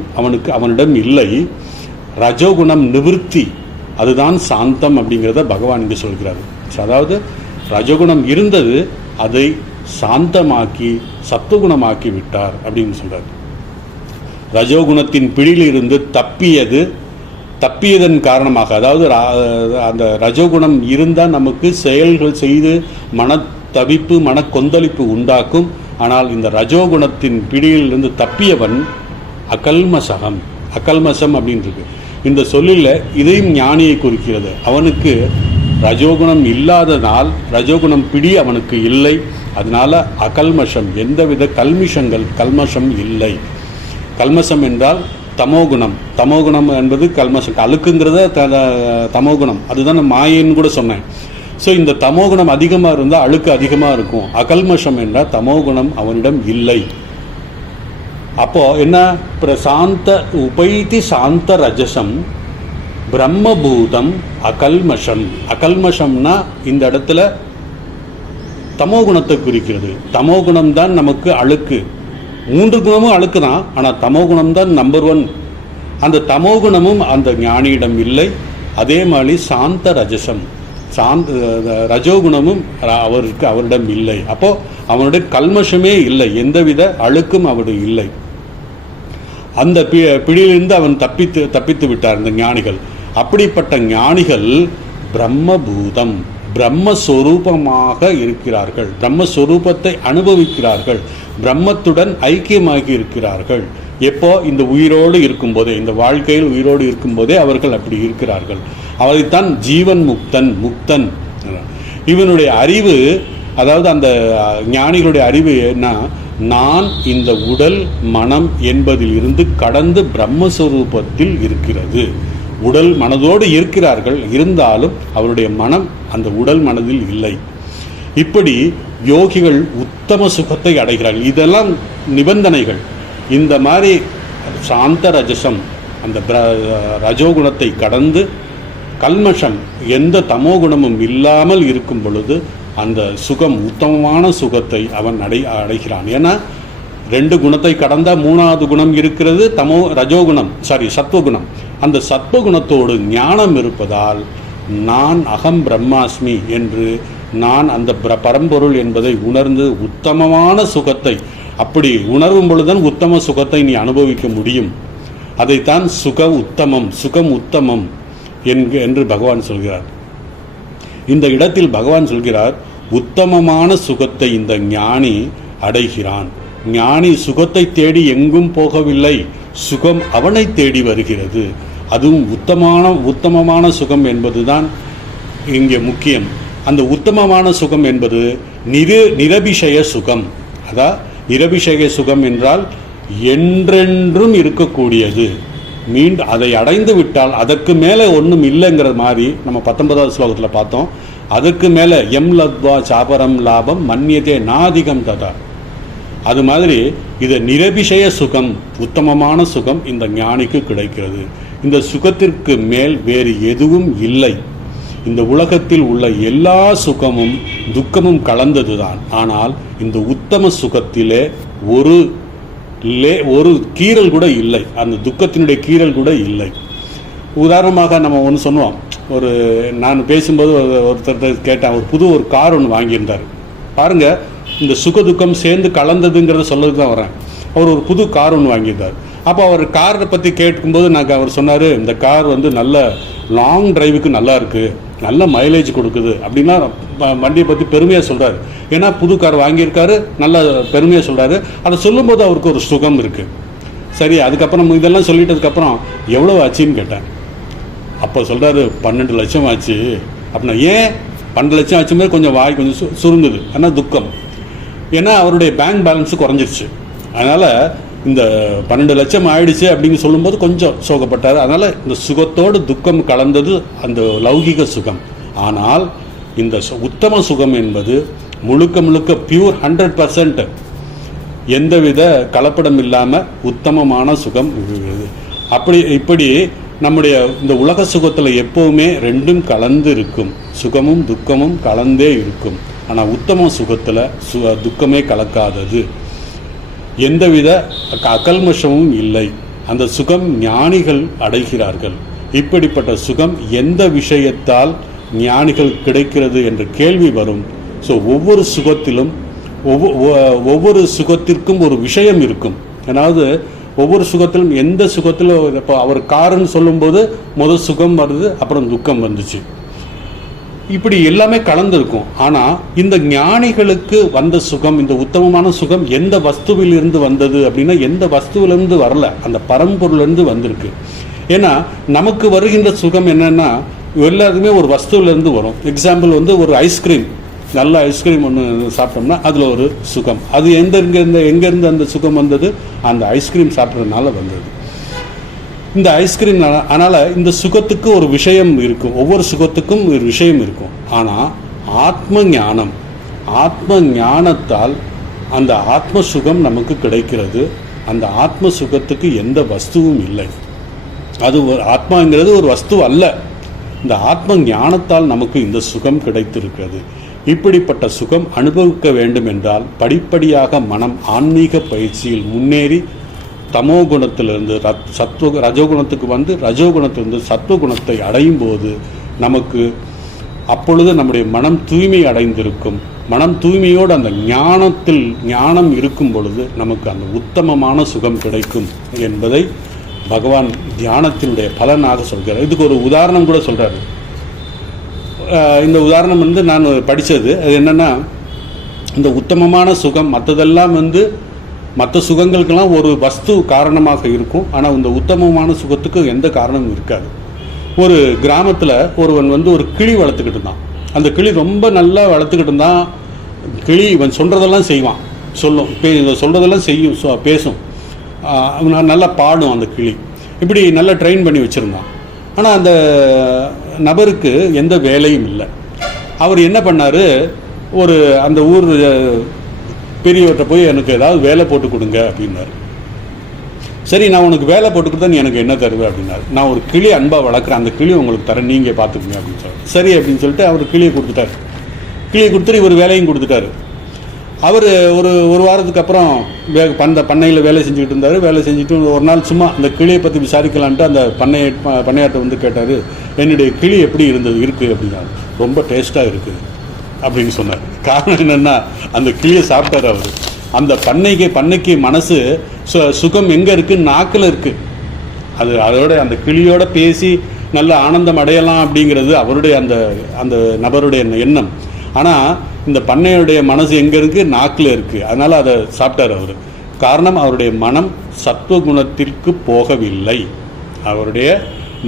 அவனிடம் இல்லை. ரஜோகுணம் நிவிருத்தி, அதுதான் சாந்தம் அப்படிங்கிறத பகவான் இங்கு சொல்கிறார். அதாவது ரஜோகுணம் இருந்தது, அதை சாந்தமாக்கி சத்துவகுணமாக்கி விட்டார் அப்படின்னு சொல்றார். ரஜோகுணத்தின் பிடியிலிருந்து தப்பியதன் காரணமாக, அதாவது அந்த ரஜோகுணம் இருந்தால் நமக்கு செயல்கள் செய்து மனத்தவிப்பு மனக்கொந்தளிப்பு உண்டாக்கும். ஆனால் இந்த ரஜோகுணத்தின் பிடியிலிருந்து தப்பியவன் அகல்மசம் அப்படின்றது. இந்த சொல்லில் இதையும் ஞானியை குறிக்கிறது. அவனுக்கு ரஜோகுணம் இல்லாததால் ரஜோகுணம் பிடி அவனுக்கு இல்லை. அதனால அகல்மஷம், எந்தவித கல்மஷம் இல்லை. கல்மஷம் என்றால் தமோகுணம் என்பது கல்மஷம். அழுக்குங்கிறத தமோகுணம், அதுதான் மாயன்னு கூட சொன்னேன். ஸோ இந்த தமோகுணம் அதிகமாக இருந்தால் அழுக்கு அதிகமாக இருக்கும். அகல்மஷம் என்றால் தமோகுணம் அவனிடம் இல்லை. அப்போ என்ன, பிரசாந்த உபைதி சாந்த ரஜசம் பிரம்மபூதம் அகல்மஷம். அகல்மஷம்னா இந்த இடத்துல தமோகுணத்தை குறிக்கிறது. தமோகுணம் தான் நமக்கு அழுக்கு. 3 குணமும் அழுக்கு தான், ஆனால் தமோகுணம் தான் நம்பர் 1. அந்த தமோகுணமும் அந்த ஞானியிடம் இல்லை. அதே மாதிரி சாந்த ரஜசம், ரஜோகுணமும் அவரிடம் இல்லை. அப்போ அவனுடைய கல்மஷமே இல்லை, எந்தவித அழுக்கும் அவருடைய இல்லை. அந்த பிடியிலிருந்து அவன் தப்பித்து விட்டார் இந்த ஞானிகள். அப்படிப்பட்ட ஞானிகள் பிரம்மபூதம், பிரம்மஸ்வரூபமாக இருக்கிறார்கள், பிரம்மஸ்வரூபத்தை அனுபவிக்கிறார்கள், பிரம்மத்துடன் ஐக்கியமாகி இருக்கிறார்கள். எப்போ, இந்த உயிரோடு இருக்கும்போதே, இந்த வாழ்க்கையில் உயிரோடு இருக்கும்போதே அவர்கள் அப்படி இருக்கிறார்கள். அவரைத்தான் ஜீவன் முக்தன். இவனுடைய அறிவு, அதாவது அந்த ஞானிகளுடைய அறிவு என்ன, நான் இந்த உடல் மனம் என்பதில் இருந்து கடந்து பிரம்மஸ்வரூபத்தில் இருக்கிறது. உடல் மனதோடு இருக்கிறார்கள், இருந்தாலும் அவருடைய மனம் அந்த உடல் மனதில் இல்லை. இப்படி யோகிகள் உத்தம சுகத்தை அடைகிறார்கள். இதெல்லாம் நிபந்தனைகள். இந்த மாதிரி சாந்த ரஜசம், அந்த ரஜோகுணத்தை கடந்து கல்மஷம், எந்த தமோகுணமும் இல்லாமல் இருக்கும் பொழுது அந்த சுகம், உத்தமமான சுகத்தை அவன் அடைகிறான். ஏன்னா 2 குணத்தை கடந்த 3வது குணம் இருக்கிறது, சத்வகுணம். அந்த சத்வகுணத்தோடு ஞானம் இருப்பதால் நான் அகம் பிரம்மாஸ்மி என்று, நான் அந்த பரம்பொருள் என்பதை உணர்ந்து உத்தமமான சுகத்தை, அப்படி உணரும் பொழுதுதான் உத்தம சுகத்தை நீ அனுபவிக்க முடியும். அதைத்தான் சுகம் உத்தமம் என்று பகவான் சொல்கிறார். இந்த இடத்தில் பகவான் சொல்கிறார், உத்தமமான சுகத்தை இந்த ஞானி அடைகிறான். ஞானி சுகத்தை தேடி எங்கும் போகவில்லை, சுகம் அவனை தேடி வருகிறது. அதுவும் உத்தமமான சுகம் என்பதுதான் இங்கே முக்கியம். அந்த உத்தமமான சுகம் என்பது நிரபிஷய சுகம். அதான் நிரபிஷய சுகம் என்றால் என்றென்றும் இருக்கக்கூடியது. அதை அடைந்து விட்டால் அதற்கு மேலே ஒன்றும் இல்லைங்கிற மாதிரி நம்ம 19வது ஸ்லோகத்தில் பார்த்தோம். அதற்கு மேலே எம் லத்வா சாபரம் லாபம் மன்னியதே நாதிகம் ததா. அது மாதிரி இது நிரபிஷய சுகம், உத்தமமான சுகம் இந்த ஞானிக்கு கிடைக்கிறது. இந்த சுகத்திற்கு மேல் வேறு எதுவும் இல்லை. இந்த உலகத்தில் உள்ள எல்லா சுகமும் துக்கமும் கலந்ததுதான். ஆனால் இந்த உத்தம சுகத்திலே ஒரு கீறல் கூட இல்லை, அந்த துக்கத்தினுடைய கீறல் கூட இல்லை. உதாரணமாக நம்ம ஒன்று சொன்னோம், நான் பேசும்போது ஒருத்தர் கேட்டேன், ஒரு கார் ஒன்று வாங்கியிருந்தார். பாருங்க, இந்த சுக துக்கம் சேர்ந்து கலந்ததுங்கிறத சொல்லதுக்கு தான் வரேன். அவர் ஒரு புது கார் ஒன்று வாங்கியிருந்தார். அப்போ அவர் காரை பற்றி கேட்கும்போது அவர் சொன்னார், இந்த கார் நல்ல லாங் டிரைவுக்கு நல்லா இருக்குது, நல்ல மைலேஜ் கொடுக்குது அப்படின்னா வண்டியை பற்றி பெருமையாக சொல்கிறார். ஏன்னா புது கார் வாங்கியிருக்காரு, நல்ல பெருமையாக சொல்கிறாரு. அதை சொல்லும்போது அவருக்கு ஒரு சுகம் இருக்குது. சரி, அதுக்கப்புறம் இதெல்லாம் சொல்லிட்டதுக்கப்புறம் எவ்வளோ ஆச்சுன்னு கேட்டேன். அப்போ சொல்கிறாரு, 12 லட்சம் ஆச்சு. அப்படின்னா ஏன் 12 லட்சம் ஆச்சு மாதிரி கொஞ்சம் சுருங்குது. ஆனால் துக்கம், ஏன்னா அவருடைய பேங்க் பேலன்ஸு குறைஞ்சிருச்சு. அதனால் இந்த 12 லட்சம் ஆயிடுச்சு அப்படின்னு சொல்லும்போது கொஞ்சம் சோகப்பட்டார். அதனால் இந்த சுகத்தோடு துக்கம் கலந்தது அந்த லௌகிக சுகம். ஆனால் இந்த உத்தம சுகம் என்பது முழுக்க முழுக்க பியூர் 100%, எந்தவித கலப்படம் இல்லாமல் உத்தமமான சுகம். இப்படி நம்முடைய இந்த உலக சுகத்தில் எப்போவுமே ரெண்டும் கலந்து இருக்கும், சுகமும் துக்கமும் கலந்தே இருக்கும். ஆனால் உத்தம சுகத்தில் துக்கமே கலக்காதது, எந்தவித அகல்மஷமும் இல்லை. அந்த சுகம் ஞானிகள் அடைகிறார்கள். இப்படிப்பட்ட சுகம் எந்த விஷயத்தால் ஞானிகள் கிடைக்கிறது என்ற கேள்வி வரும். ஸோ ஒவ்வொரு சுகத்திலும் ஒவ்வொரு சுகத்திற்கும் ஒரு விஷயம் இருக்கும். அதாவது ஒவ்வொரு சுகத்திலும் எந்த சுகத்திலும் இப்போ அவர் காருன்னு சொல்லும்போது முதல் சுகம் வருது, அப்புறம் துக்கம் வந்துச்சு, இப்படி எல்லாமே கலந்துருக்கும். ஆனால் இந்த ஞானிகளுக்கு வந்த சுகம், இந்த உத்தமமான சுகம் எந்த வஸ்துவிலிருந்து வந்தது அப்படின்னா எந்த வஸ்துவிலிருந்து வரல, அந்த பரம்பொருளிலிருந்து வந்திருக்கு. ஏன்னா நமக்கு வருகின்ற சுகம் என்னன்னா எல்லாருக்குமே ஒரு வஸ்துவிலேருந்து வரும். எக்ஸாம்பிள் ஒரு ஐஸ்கிரீம், நல்ல ஐஸ்கிரீம் ஒன்று சாப்பிட்டோம்னா அதில் ஒரு சுகம். அது எங்கேருந்து அந்த சுகம் வந்தது? அந்த ஐஸ்கிரீம் சாப்பிட்றதுனால வந்தது இந்த ஐஸ்கிரீம். அதனால் இந்த சுகத்துக்கு ஒரு விஷயம் இருக்கும், ஒவ்வொரு சுகத்துக்கும் ஒரு விஷயம் இருக்கும். ஆனால் ஆத்ம ஞானத்தால் அந்த ஆத்ம சுகம் நமக்கு கிடைக்கிறது. அந்த ஆத்ம சுகத்துக்கு எந்த வஸ்துவும் இல்லை. அது ஆத்மாங்கிறது ஒரு வஸ்து அல்ல. இந்த ஆத்ம ஞானத்தால் நமக்கு இந்த சுகம் கிடைத்திருக்கிறது. இப்படிப்பட்ட சுகம் அனுபவிக்க வேண்டும் என்றால் படிப்படியாக மனம் ஆன்மீக பயிற்சியில் முன்னேறி தமோ குணத்திலிருந்து ரஜோகுணத்துக்கு வந்து ரஜோகுணத்திலிருந்து சத்துவகுணத்தை அடையும் போது நமக்கு அப்பொழுது நம்முடைய மனம் தூய்மை அடைந்திருக்கும். மனம் தூய்மையோடு அந்த ஞானம் இருக்கும் பொழுது நமக்கு அந்த உத்தமமான சுகம் கிடைக்கும் என்பதை பகவான் தியானத்தினுடைய பலனாக சொல்கிறார். இதுக்கு ஒரு உதாரணம் கூட சொல்கிறார். இந்த உதாரணம் நான் படித்தது. அது என்னென்னா, இந்த உத்தமமான சுகம் மற்றதெல்லாம் மற்ற சுகங்களுக்கெல்லாம் ஒரு வஸ்து காரணமாக இருக்கும். ஆனால் இந்த உத்தமமான சுகத்துக்கு எந்த காரணமும் இருக்காது. ஒரு கிராமத்தில் ஒருவன் ஒரு கிளி வளர்த்துக்கிட்டு இருந்தான். அந்த கிளி ரொம்ப நல்லா வளர்த்துக்கிட்டு இருந்தான். கிளி இவன் சொல்கிறதெல்லாம் செய்வான், சொல்கிறதெல்லாம் செய்யும், பேசும், நல்லா பாடும் அந்த கிளி. இப்படி நல்லா ட்ரெயின் பண்ணி வச்சுருந்தான். ஆனால் அந்த நபருக்கு எந்த வேலையும் இல்லை. அவர் என்ன பண்ணார், அந்த ஊர் பெரியவர்கிட்ட போய் எனக்கு ஏதாவது வேலை போட்டு கொடுங்க அப்படின்னாரு. சரி, நான் உனக்கு வேலை போட்டு கொடுத்தா நீ எனக்கு என்ன தருவேன் அப்படின்னாரு. நான் ஒரு கிளி அன்பாக வளர்க்குறேன், அந்த கிளி உங்களுக்கு தரேன், நீங்கள் பார்த்துக்குங்க அப்படின்னு சொல்லி. சரி அப்படின்னு சொல்லிட்டு அவர் கிளியை கொடுத்துட்டார். கிளியை கொடுத்துட்டு இவர் வேலையும் கொடுத்துட்டாரு. அவர் ஒரு வாரத்துக்கு அப்புறம் பண்ணையில் வேலை செஞ்சுக்கிட்டு இருந்தார். வேலை செஞ்சுட்டு ஒரு நாள் சும்மா அந்த கிளியை பற்றி விசாரிக்கலான்ட்டு அந்த பண்ணையாட்டை கேட்டார், என்னுடைய கிளி எப்படி இருக்குது அப்படின்னா. ரொம்ப டேஸ்ட்டாக இருக்குது அப்படின்னு சொன்னார். காரணம் என்னென்னா, அந்த கிளியை சாப்பிட்டார் அவர். அந்த பண்ணைக்கு மனசு சுகம் எங்கே இருக்குது? நாக்கில் இருக்குது. அதோட அந்த கிளியோட பேசி நல்ல ஆனந்தம் அடையலாம் அப்படிங்கிறது அவருடைய அந்த நபருடைய எண்ணம். ஆனால் இந்த பண்ணையுடைய மனசு எங்கே இருக்குது? நாக்கில் இருக்குது. அதனால் அதை சாப்பிட்டார் அவர். காரணம், அவருடைய மனம் சத்துவகுணத்திற்கு போகவில்லை. அவருடைய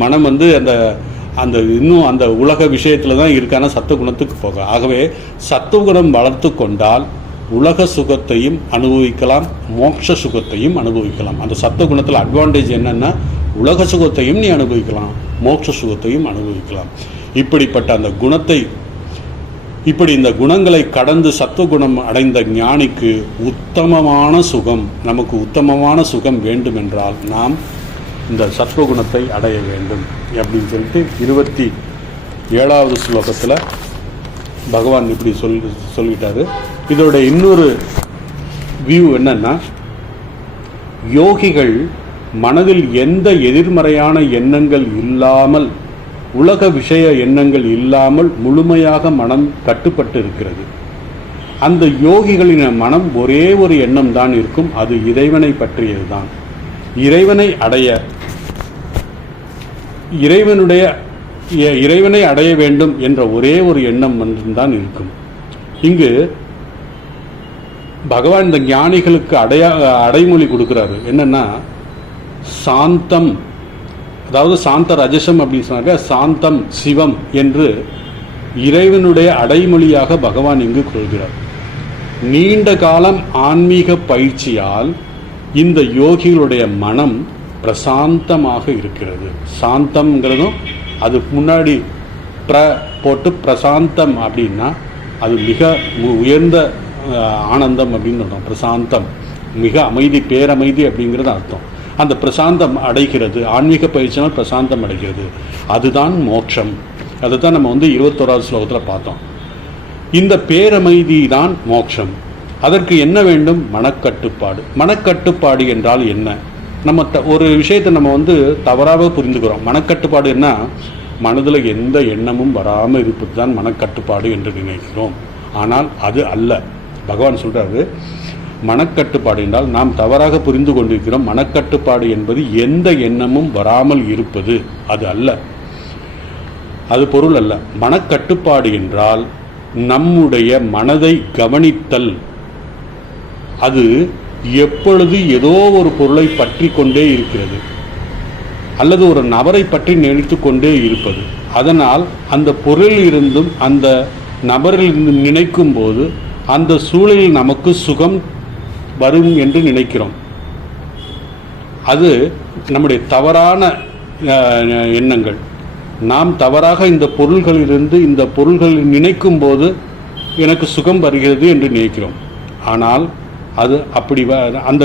மனம் இன்னும் அந்த உலக விஷயத்தில் தான் இருக்கான சத்துவகுணத்துக்கு போக. ஆகவே சத்துவகுணம் வளர்த்து கொண்டால் உலக சுகத்தையும் அனுபவிக்கலாம், மோட்ச சுகத்தையும் அனுபவிக்கலாம். அந்த சத்துவகுணத்தில் அட்வான்டேஜ் என்னென்னா, உலக சுகத்தையும் நீ அனுபவிக்கலாம், மோட்ச சுகத்தையும் அனுபவிக்கலாம். இப்படிப்பட்ட அந்த குணத்தை இந்த குணங்களை கடந்து சத்துவகுணம் அடைந்த ஞானிக்கு நமக்கு உத்தமமான சுகம் வேண்டுமென்றால் நாம் இந்த சத்துவகுணத்தை அடைய வேண்டும் அப்படின்னு சொல்லிட்டு 27வது ஸ்லோகத்தில் பகவான் இப்படி சொல்லிட்டாரு. இதோட இன்னொரு வியூ என்னன்னா, யோகிகள் மனதில் எந்த எதிர்மறையான எண்ணங்கள் இல்லாமல், உலக விஷய எண்ணங்கள் இல்லாமல் முழுமையாக மனம் கட்டுப்பட்டு இருக்கிறது. அந்த யோகிகளின் மனம் ஒரே ஒரு எண்ணம் தான் இருக்கும், அது இறைவனை பற்றியது தான். இறைவனை அடைய வேண்டும் என்ற ஒரே ஒரு எண்ணம் மட்டும்தான் இருக்கும். இங்கு பகவான் இந்த ஞானிகளுக்கு அடைமொழி கொடுக்கிறாரு. என்னன்னா, சாந்தம், அதாவது சாந்த ரஜசம் அப்படின்னு சொன்னாங்க, சாந்தம் சிவம் என்று இறைவனுடைய அடைமொழியாக பகவான் இங்கு கொள்கிறார். நீண்ட காலம் ஆன்மீக பயிற்சியால் இந்த யோகிகளுடைய மனம் பிரசாந்தமாக இருக்கிறது. சாந்தம்ங்கிறதும் அது முன்னாடி போட்டு பிரசாந்தம் அப்படின்னா அது மிக உயர்ந்த ஆனந்தம் அப்படின்னு சொல்கிறோம். பிரசாந்தம் மிக அமைதி, பேரமைதி அப்படிங்கிறது அர்த்தம். அந்த பிரசாந்தம் அடைகிறது, ஆன்மீக பயிற்சினால் பிரசாந்தம் அடைகிறது, அதுதான் மோட்சம். அதை தான் நம்ம 21வது ஸ்லோகத்தில் பார்த்தோம். இந்த பேரமைதி தான் மோட்சம். அதற்கு என்ன வேண்டும்? மனக்கட்டுப்பாடு. மனக்கட்டுப்பாடு என்றால் என்ன? நம்ம ஒரு விஷயத்தை நம்ம தவறாக புரிந்துக்கிறோம். மனக்கட்டுப்பாடு என்ன? மனதில் எந்த எண்ணமும் வராமல் இருப்பது தான் மனக்கட்டுப்பாடு என்று நினைக்கிறோம். ஆனால் அது அல்ல. பகவான் சொல்கிறாரு, மனக்கட்டுப்பாடு என்றால் நாம் தவறாக புரிந்து கொண்டிருக்கிறோம். மனக்கட்டுப்பாடு என்பது எந்த எண்ணமும் வராமல் இருப்பது, அது அல்ல, அது பொருள் அல்ல. மனக்கட்டுப்பாடு என்றால் நம்முடைய மனதை கவனித்தல். அது எப்பொழுது ஏதோ ஒரு பொருளை பற்றி கொண்டே இருக்கிறது அல்லது ஒரு நபரை பற்றி நினைத்து கொண்டே இருப்பது. அதனால் அந்த பொருளில் இருந்தும் அந்த நபரில் இருந்து நினைக்கும் போது அந்த சூழலில் நமக்கு சுகம் வரும் என்று நினைக்கிறோம். அது நம்முடைய தவறான எண்ணங்கள். நாம் தவறாக இந்த பொருள்களிலிருந்து இந்த பொருள்களில் நினைக்கும் போது எனக்கு சுகம் வருகிறது என்று நினைக்கிறோம். ஆனால் அது அப்படி அந்த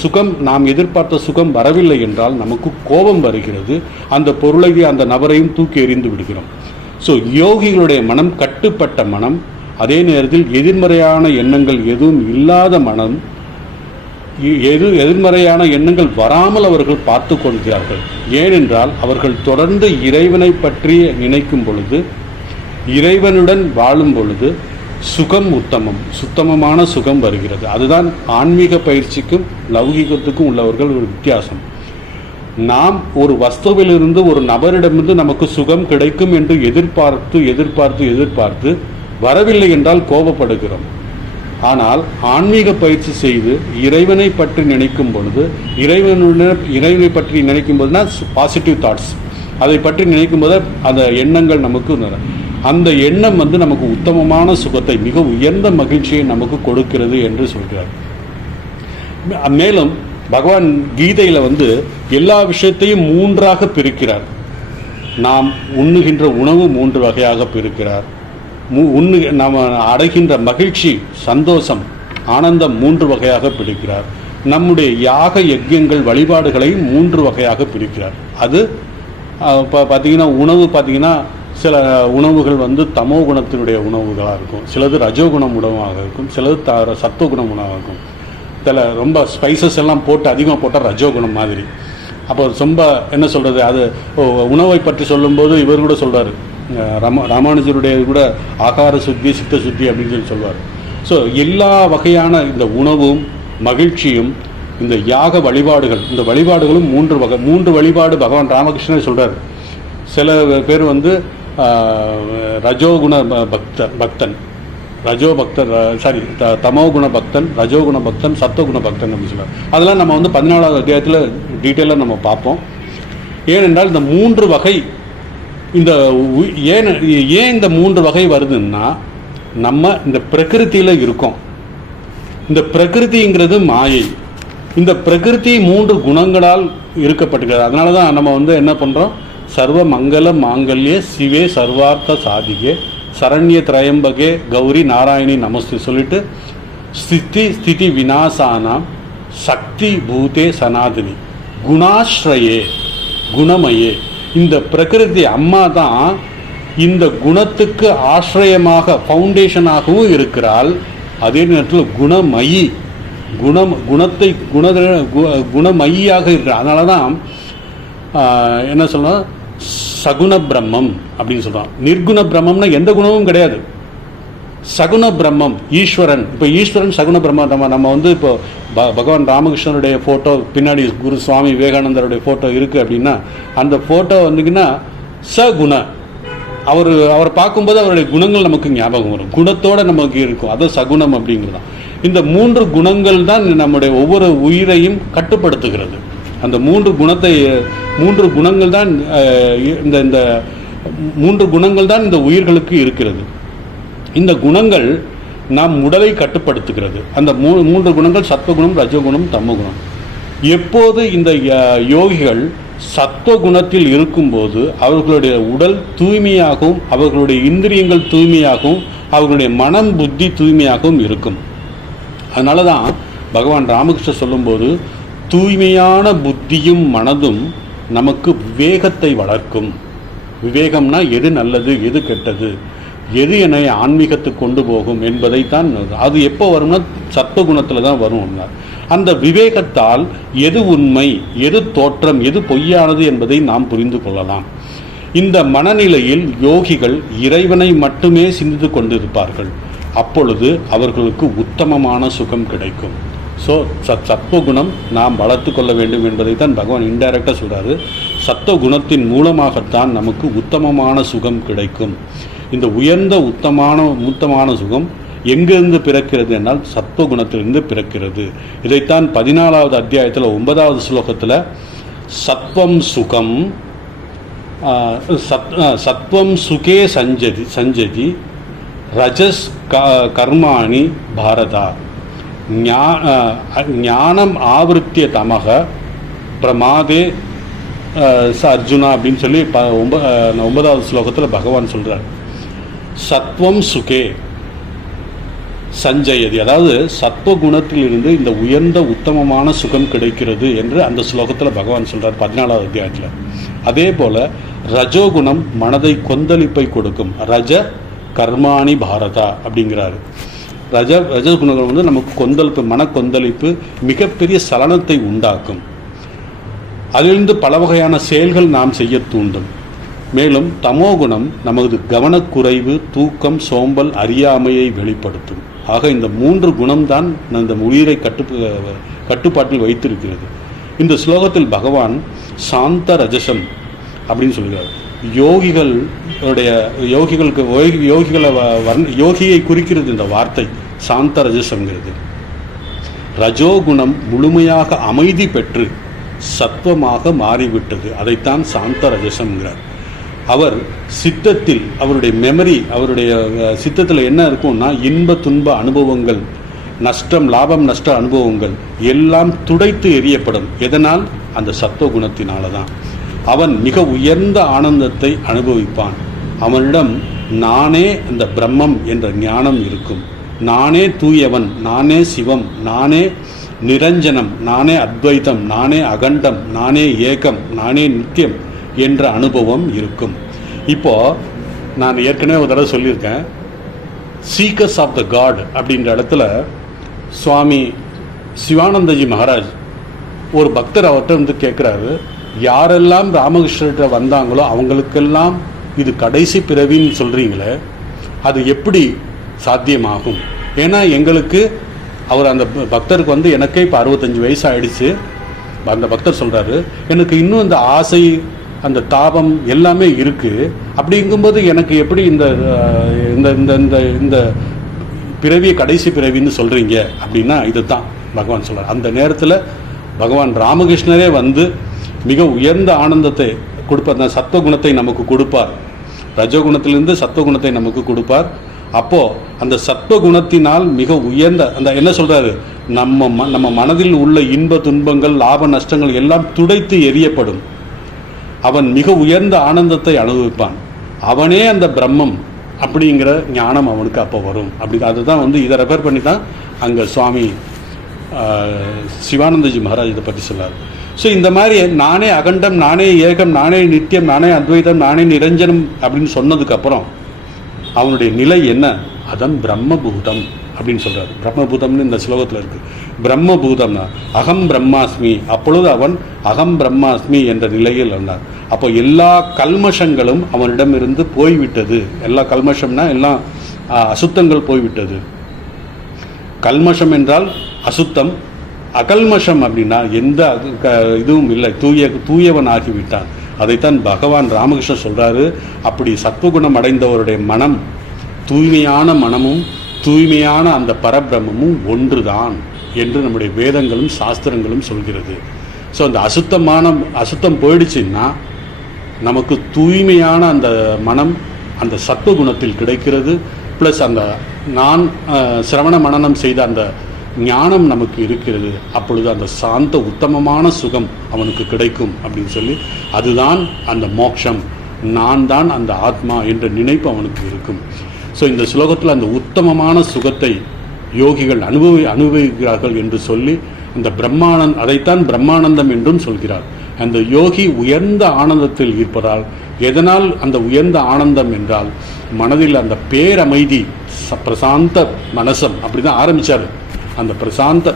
சுகம் நாம் எதிர்பார்த்த சுகம் வரவில்லை என்றால் நமக்கு கோபம் வருகிறது. அந்த பொருளையும் அந்த நபரையும் தூக்கி எறிந்து விடுகிறோம். ஸோ யோகிகளுடைய மனம் கட்டுப்பட்ட மனம், அதே நேரத்தில் எதிர்மறையான எண்ணங்கள் எதுவும் இல்லாத மனம். எதிர்மறையான எண்ணங்கள் வராமல் அவர்கள் பார்த்து கொள்கிறார்கள். ஏனென்றால் அவர்கள் தொடர்ந்து இறைவனை பற்றி நினைக்கும் பொழுது, இறைவனுடன் வாழும் பொழுது சுகம் சுத்தமமான சுகம் வருகிறது. அதுதான் ஆன்மீக பயிற்சிக்கும் லௌகீகத்துக்கும் உள்ளவர்கள் ஒரு வித்தியாசம். நாம் ஒரு வஸ்துவிலிருந்து ஒரு நபரிடமிருந்து நமக்கு சுகம் கிடைக்கும் என்று எதிர்பார்த்து வரவில்லை என்றால் கோபப்படுகிறோம். ஆனால் ஆன்மீக பயிற்சி செய்து இறைவனை பற்றி நினைக்கும் பொழுது, இறைவனை பற்றி நினைக்கும் போதுனா பாசிட்டிவ் தாட்ஸ், அதை பற்றி நினைக்கும் போது அந்த எண்ணங்கள் நமக்கு, அந்த எண்ணம் நமக்கு உத்தமமான சுகத்தை, மிக உயர்ந்த மகிழ்ச்சியை நமக்கு கொடுக்கிறது என்று சொல்கிறார். மேலும் பகவான் கீதையில் எல்லா விஷயத்தையும் 3ஆக பிரிக்கிறார். நாம் உண்ணுகின்ற உணவு 3 வகையாக பிரிக்கிறார். நாம் அடைகின்ற மகிழ்ச்சி, சந்தோஷம், ஆனந்தம் 3 வகையாக பிரிக்கிறார். நம்முடைய யாக யஜ்யங்கள், வழிபாடுகளை 3 வகையாக பிரிக்கிறார். அது இப்போ பார்த்தீங்கன்னா, உணவு பார்த்தீங்கன்னா சில உணவுகள் தமோ குணத்தினுடைய உணவுகளாக இருக்கும், சிலது ரஜோகுணம் உணவாக இருக்கும், சிலது சத்துவகுணம் உணவாக இருக்கும். சில ரொம்ப ஸ்பைசஸ் எல்லாம் போட்டு அதிகமாக போட்டால் ரஜோகுணம் மாதிரி. அப்போ ரொம்ப என்ன சொல்கிறது, அது உணவை பற்றி சொல்லும்போது இவர் கூட சொல்கிறார், ராமானுஜருடைய கூட ஆகார சுத்தி சித்த சுத்தி அப்படின்னு சொல்லுவார். ஸோ எல்லா வகையான இந்த உணவும் மகிழ்ச்சியும் இந்த யாக வழிபாடுகள், இந்த வழிபாடுகளும் 3 வகை. 3 வழிபாடு பகவான் ராமகிருஷ்ணன் சொல்கிறார். சில பேர் ரஜோகுண பக்தன், தமோகுண பக்தன், ரஜோகுண பக்தன், சத்தகுண பக்தன் அப்படின்னு சொல்லுவார். அதெல்லாம் நம்ம 14வது அத்தியாயத்தில் டீட்டெயிலாக நம்ம பார்ப்போம். ஏனென்றால் இந்த 3 வகை, ஏன் இந்த 3 வகை வருதுன்னா, நம்ம இந்த பிரகிருத்தியில் இருக்கோம். இந்த பிரகிருதிங்கிறது மாயை. இந்த பிரகிருதி 3 குணங்களால் இருக்கப்பட்டிருக்கிறது. அதனால தான் நம்ம என்ன பண்ணுறோம், சர்வ மங்கள மாங்கல்யே சிவே சர்வார்த்த சாதிகே சரண்ய திரையம்பகே கௌரி நாராயணி நமஸ்து சொல்லிட்டு ஸ்திதி விநாசானாம் சக்தி பூதே சனாதினி குணாஸ்ரயே குணமயே. இந்த பிரகிருதி அம்மா தான் இந்த குணத்துக்கு ஆசிரியமாக, ஃபவுண்டேஷனாகவும் இருக்கிறாள். அதே நேரத்தில் குணமயி, குணமயியாக இருக்கிறாள். அதனால தான் என்ன சொல்லணும், சகுண பிரம்மம் அப்படின்னு சொல்கிறோம். நிர்குண பிரம்மம்னா எந்த குணமும் கிடையாது. சகுண பிரம்மம் ஈஸ்வரன். இப்போ ஈஸ்வரன் சகுண பிரம்மம். நம்ம இப்போ பகவான் ராமகிருஷ்ணனுடைய ஃபோட்டோ பின்னாடி குரு சுவாமி விவேகானந்தருடைய ஃபோட்டோ இருக்குது அப்படின்னா, அந்த ஃபோட்டோ சகுண, அவரை பார்க்கும்போது அவருடைய குணங்கள் நமக்கு ஞாபகம் வரும், குணத்தோடு நமக்கு இருக்கும். அது சகுணம் அப்படிங்கிறது. இந்த 3 குணங்கள் தான் நம்முடைய ஒவ்வொரு உயிரையும் கட்டுப்படுத்துகிறது. அந்த 3 குணங்கள் தான் இந்த உயிர்களுக்கு இருக்கிறது. இந்த குணங்கள் நம் உடலை கட்டுப்படுத்துகிறது. அந்த மூன்று குணங்கள் சத்துவகுணம், ரஜோகுணம், தமோகுணம். எப்போது இந்த யோகிகள் சத்துவகுணத்தில் இருக்கும்போது அவர்களுடைய உடல் தூய்மையாகவும் அவர்களுடைய இந்திரியங்கள் தூய்மையாகவும் அவர்களுடைய மனம் புத்தி தூய்மையாகவும் இருக்கும். அதனால தான் பகவான் ராமகிருஷ்ணர் சொல்லும்போது தூய்மையான புத்தியும் மனதும் நமக்கு விவேகத்தை வளர்க்கும். விவேகம்னா எது நல்லது எது கெட்டது, எது என்னை ஆன்மீகத்துக்கு கொண்டு போகும் என்பதைத்தான். அது எப்போ வரும்னா சத்துவகுணத்தில் தான் வரும். அந்த விவேகத்தால் எது உண்மை எது தோற்றம் எது பொய்யானது என்பதை நாம் புரிந்து கொள்ளலாம். இந்த மனநிலையில் யோகிகள் இறைவனை மட்டுமே சிந்தித்து கொண்டிருப்பார்கள். அப்பொழுது அவர்களுக்கு உத்தமமான சுகம் கிடைக்கும். ஸோ சத்துவகுணம் நாம் வளர்த்து கொள்ள வேண்டும் என்பதைத்தான் பகவான் இன்டைரக்டாக சொல்கிறாரு. சத்துவகுணத்தின் மூலமாகத்தான் நமக்கு உத்தமமான சுகம் கிடைக்கும். இந்த உயர்ந்த உத்தமமான சுகம் எங்கிருந்து பிறக்கிறது என்றால் சத்துவகுணத்திலிருந்து பிறக்கிறது. இதைத்தான் 14வது அத்தியாயத்தில் 9வது ஸ்லோகத்தில் சத்வம் சுகம் சத்வம் சுகே சஞ்சதி ரஜஸ் கர்மாணி பாரதா ஞானம் ஆவருத்திய தமக பிரமாதே அர்ஜுனா அப்படின்னு சொல்லி 9வது ஸ்லோகத்தில் பகவான் சொல்கிறார். சத்வம் சுகே சஞ்சயதி, அதாவது சத்துவகுணத்தில் இருந்து இந்த உயர்ந்த உத்தமமான சுகம் கிடைக்கிறது என்று அந்த ஸ்லோகத்தில் பகவான் சொல்கிறார் 14வது அத்தியாயத்தில். அதே போல் ரஜோகுணம் மனதை கொந்தளிப்பை கொடுக்கும். ரஜ கர்மாணி பாரதா அப்படிங்கிறாரு. ரஜகுணங்கள் வந்து நமக்கு கொந்தளிப்பு, மன கொந்தளிப்பு, மிகப்பெரிய சலனத்தை உண்டாக்கும். அதிலிருந்து பல வகையான செயல்கள் நாம் செய்ய தூண்டும். மேலும் தமோகுணம் நமது கவனக்குறைவு, தூக்கம், சோம்பல், அறியாமையை வெளிப்படுத்தும். ஆக இந்த 3 குணம்தான் இந்த உயிரை கட்டுப்பாட்டில் வைத்திருக்கிறது. இந்த ஸ்லோகத்தில் பகவான் சாந்த ரஜசம் அப்படின்னு சொல்கிறார். யோகியை குறிக்கிறது இந்த வார்த்தை சாந்த ரஜசம்ங்கிறது. ரஜோகுணம் முழுமையாக அமைதி பெற்று சத்துவமாக மாறிவிட்டது. அதைத்தான் சாந்த ரஜசம்ங்கிறார். அவர் சித்தத்தில் அவருடைய மெமரி, அவருடைய சித்தத்தில் என்ன இருக்கும்னா இன்ப துன்ப அனுபவங்கள், நஷ்டம் லாபம் நஷ்ட அனுபவங்கள் எல்லாம் துடைத்து எறியப்படும். எதனால்? அந்த சத்துவகுணத்தினால தான். அவன் மிக உயர்ந்த ஆனந்தத்தை அனுபவிப்பான். அவனிடம் நானே அந்த பிரம்மம் என்ற ஞானம் இருக்கும். நானே தூயவன், நானே சிவம், நானே நிரஞ்சனம், நானே அத்வைத்தம், நானே அகண்டம், நானே ஏகம், நானே நித்தியம் என்ற அனுபவம் இருக்கும். இப்போ நான் ஏற்கனவே ஒரு தடவை சொல்லியிருக்கேன், சீக்கர்ஸ் ஆஃப் த காட் அப்படின்ற இடத்துல சுவாமி சிவானந்தஜி மகாராஜ் ஒரு பக்தர் அவர்கிட்ட வந்து கேட்குறாரு, யாரெல்லாம் ராமகிருஷ்ணர்கிட்ட வந்தாங்களோ அவங்களுக்கெல்லாம் இது கடைசி பிறவின்னு சொல்கிறீங்களே, அது எப்படி சாத்தியமாகும்? ஏன்னா எங்களுக்கு அவர் அந்த பக்தருக்கு வந்து எனக்கே இப்போ 65 வயசு ஆயிடுச்சு. அந்த பக்தர் சொல்கிறாரு, எனக்கு இன்னும் இந்த ஆசை அந்த தாபம் எல்லாமே இருக்குது. அப்படிங்கும்போது எனக்கு எப்படி இந்த இந்த இந்த இந்த பிறவியை கடைசி பிறவின்னு சொல்கிறீங்க அப்படின்னா இது தான் பகவான் சொல்கிறார். அந்த நேரத்தில் பகவான் ராமகிருஷ்ணரே வந்து மிக உயர்ந்த ஆனந்தத்தை கொடுப்பார். அந்த சத்துவகுணத்தை நமக்கு கொடுப்பார். ரஜோகுணத்திலிருந்து சத்துவகுணத்தை நமக்கு கொடுப்பார். அப்போது அந்த சத்துவகுணத்தினால் மிக உயர்ந்த அந்த என்ன சொல்கிறாரு, நம்ம மனதில் உள்ள இன்ப துன்பங்கள் லாப நஷ்டங்கள் எல்லாம் துடைத்து எறியப்படும். அவன் மிக உயர்ந்த ஆனந்தத்தை அனுபவிப்பான். அவனே அந்த பிரம்மம் அப்படிங்கிற ஞானம் அவனுக்கு அப்போ வரும். அப்படி அதுதான் வந்து இதை ரெஃபர் பண்ணி தான் அங்கே சுவாமி சிவானந்தஜி மகாராஜ் இதை பற்றி சொல்லார். ஸோ இந்த மாதிரி நானே அகண்டம், நானே ஏகம், நானே நித்தியம், நானே அத்வைதம், நானே நிரஞ்சனம் அப்படின்னு சொன்னதுக்கப்புறம் அவனுடைய நிலை என்ன? அதன் பிரம்மபூதம் அப்படின்னு சொல்கிறார். பிரம்மபூதம்னு இந்த ஸ்லோகத்தில் இருக்குது. பிரம்மபூதம்னா அகம் பிரம்மாஸ்மி. அப்பொழுது அவன் அகம் பிரம்மாஸ்மி என்ற நிலையில் வந்தார். அப்போ எல்லா கல்மஷங்களும் அவனிடமிருந்து போய்விட்டது. எல்லா கல்மஷம்னா எல்லாம் அசுத்தங்கள் போய்விட்டது. கல்மஷம் என்றால் அசுத்தம், அகல்மஷம் அப்படின்னா எந்த இதுவும் இல்லை, தூயவன் ஆகிவிட்டான். அதைத்தான் பகவான் ராமகிருஷ்ணர் சொல்கிறாரு. அப்படி சத்துவகுணம் அடைந்தவருடைய மனம், தூய்மையான மனமும் தூய்மையான அந்த பரபிரம்மமும் ஒன்றுதான் என்று நம்முடைய வேதங்களும் சாஸ்திரங்களும் சொல்கிறது. ஸோ அந்த அசுத்தம் போயிடுச்சுன்னா நமக்கு தூய்மையான அந்த மனம் அந்த சத்துவகுணத்தில் கிடைக்கிறது. ப்ளஸ் அந்த நான் சிரவண மனனம் செய்த அந்த ஞானம் நமக்கு இருக்கிறது, அப்பொழுது அந்த சாந்த உத்தமமான சுகம் அவனுக்கு கிடைக்கும் அப்படின்னு சொல்லி, அதுதான் அந்த மோட்சம், நான் தான் அந்த ஆத்மா என்ற நினைப்பு அவனுக்கு இருக்கும். ஸோ இந்த ஸ்லோகத்தில் அந்த உத்தமமான சுகத்தை யோகிகள் அனுபவிக்கிறார்கள் என்று சொல்லி, அந்த அதைத்தான் பிரம்மானந்தம் என்றும் சொல்கிறார். அந்த யோகி உயர்ந்த ஆனந்தத்தில் இருப்பதால், எதனால் அந்த உயர்ந்த ஆனந்தம் என்றால் மனதில் அந்த பேரமைதி, பிரசாந்த மனசம், அப்படி தான் ஆரம்பித்தார். அந்த பிரசாந்த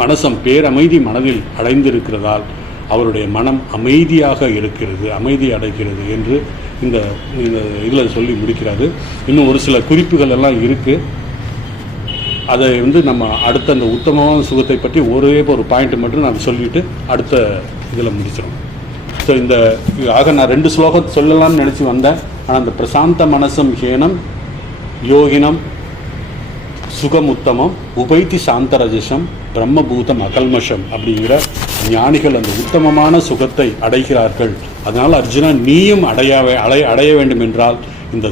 மனசம், பேரமைதி மனதில் அடைந்திருக்கிறதால் அவருடைய மனம் அமைதியாக இருக்கிறது, அமைதி அடைகிறது என்று இந்த இதில் சொல்லி முடிக்கிறாரு. இன்னும் ஒரு சில குறிப்புகள் எல்லாம் இருக்குது. அதை நம்ம அடுத்த அந்த உத்தமமான சுகத்தை பற்றி ஒரே ஒரு பாயிண்ட் மட்டும் நான் சொல்லிவிட்டு அடுத்த இதில் முடிச்சிடும். ஸோ நான் 2 ஸ்லோகம் சொல்லலாம்னு நினச்சி வந்தேன். ஆனால் அந்த பிரசாந்த மனசம் ஹேனம் யோகினம் சுகம் உத்தமம் உபைத்தி சாந்தரஜசம் பிரம்மபூதம் அகல்மஷம் அப்படிங்கிற ஞானிகள் அந்த உத்தமமான சுகத்தை அடைகிறார்கள். அதனால் அர்ஜுனா, நீயும் அடைய வேண்டும் என்றால் இந்த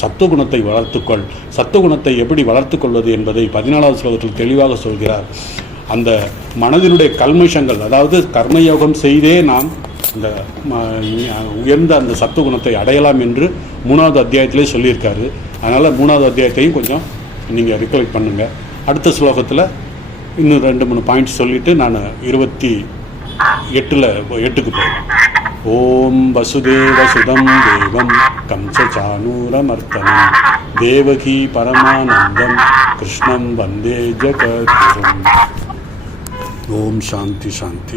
சத்துவகுணத்தை வளர்த்துக்கொள். சத்துவகுணத்தை எப்படி வளர்த்து கொள்வது என்பதை 14வது ஸ்லோகத்தில் தெளிவாக சொல்கிறார். அந்த மனதினுடைய கல்மஷங்கள், அதாவது கர்மயோகம் செய்தே நாம் இந்த உயர்ந்த அந்த சத்துவகுணத்தை அடையலாம் என்று 3வது அத்தியாயத்திலே சொல்லியிருக்காரு. அதனால் 3வது அத்தியாயத்தையும் கொஞ்சம் நீங்கள் ரிகலெக்ட் பண்ணுங்கள். அடுத்த ஸ்லோகத்தில் இன்னும் 2-3 பாயிண்ட்ஸ் சொல்லிவிட்டு நான் 28க்கு போகிறேன். ஓம் வசுதேவசுதம் தேவம் கம்சசானூரமர்த்தனம் தேவகி பரமானந்தம் கிருஷ்ணம் வந்தே ஜகத்குரும். ஓம் சாந்தி சாந்தி.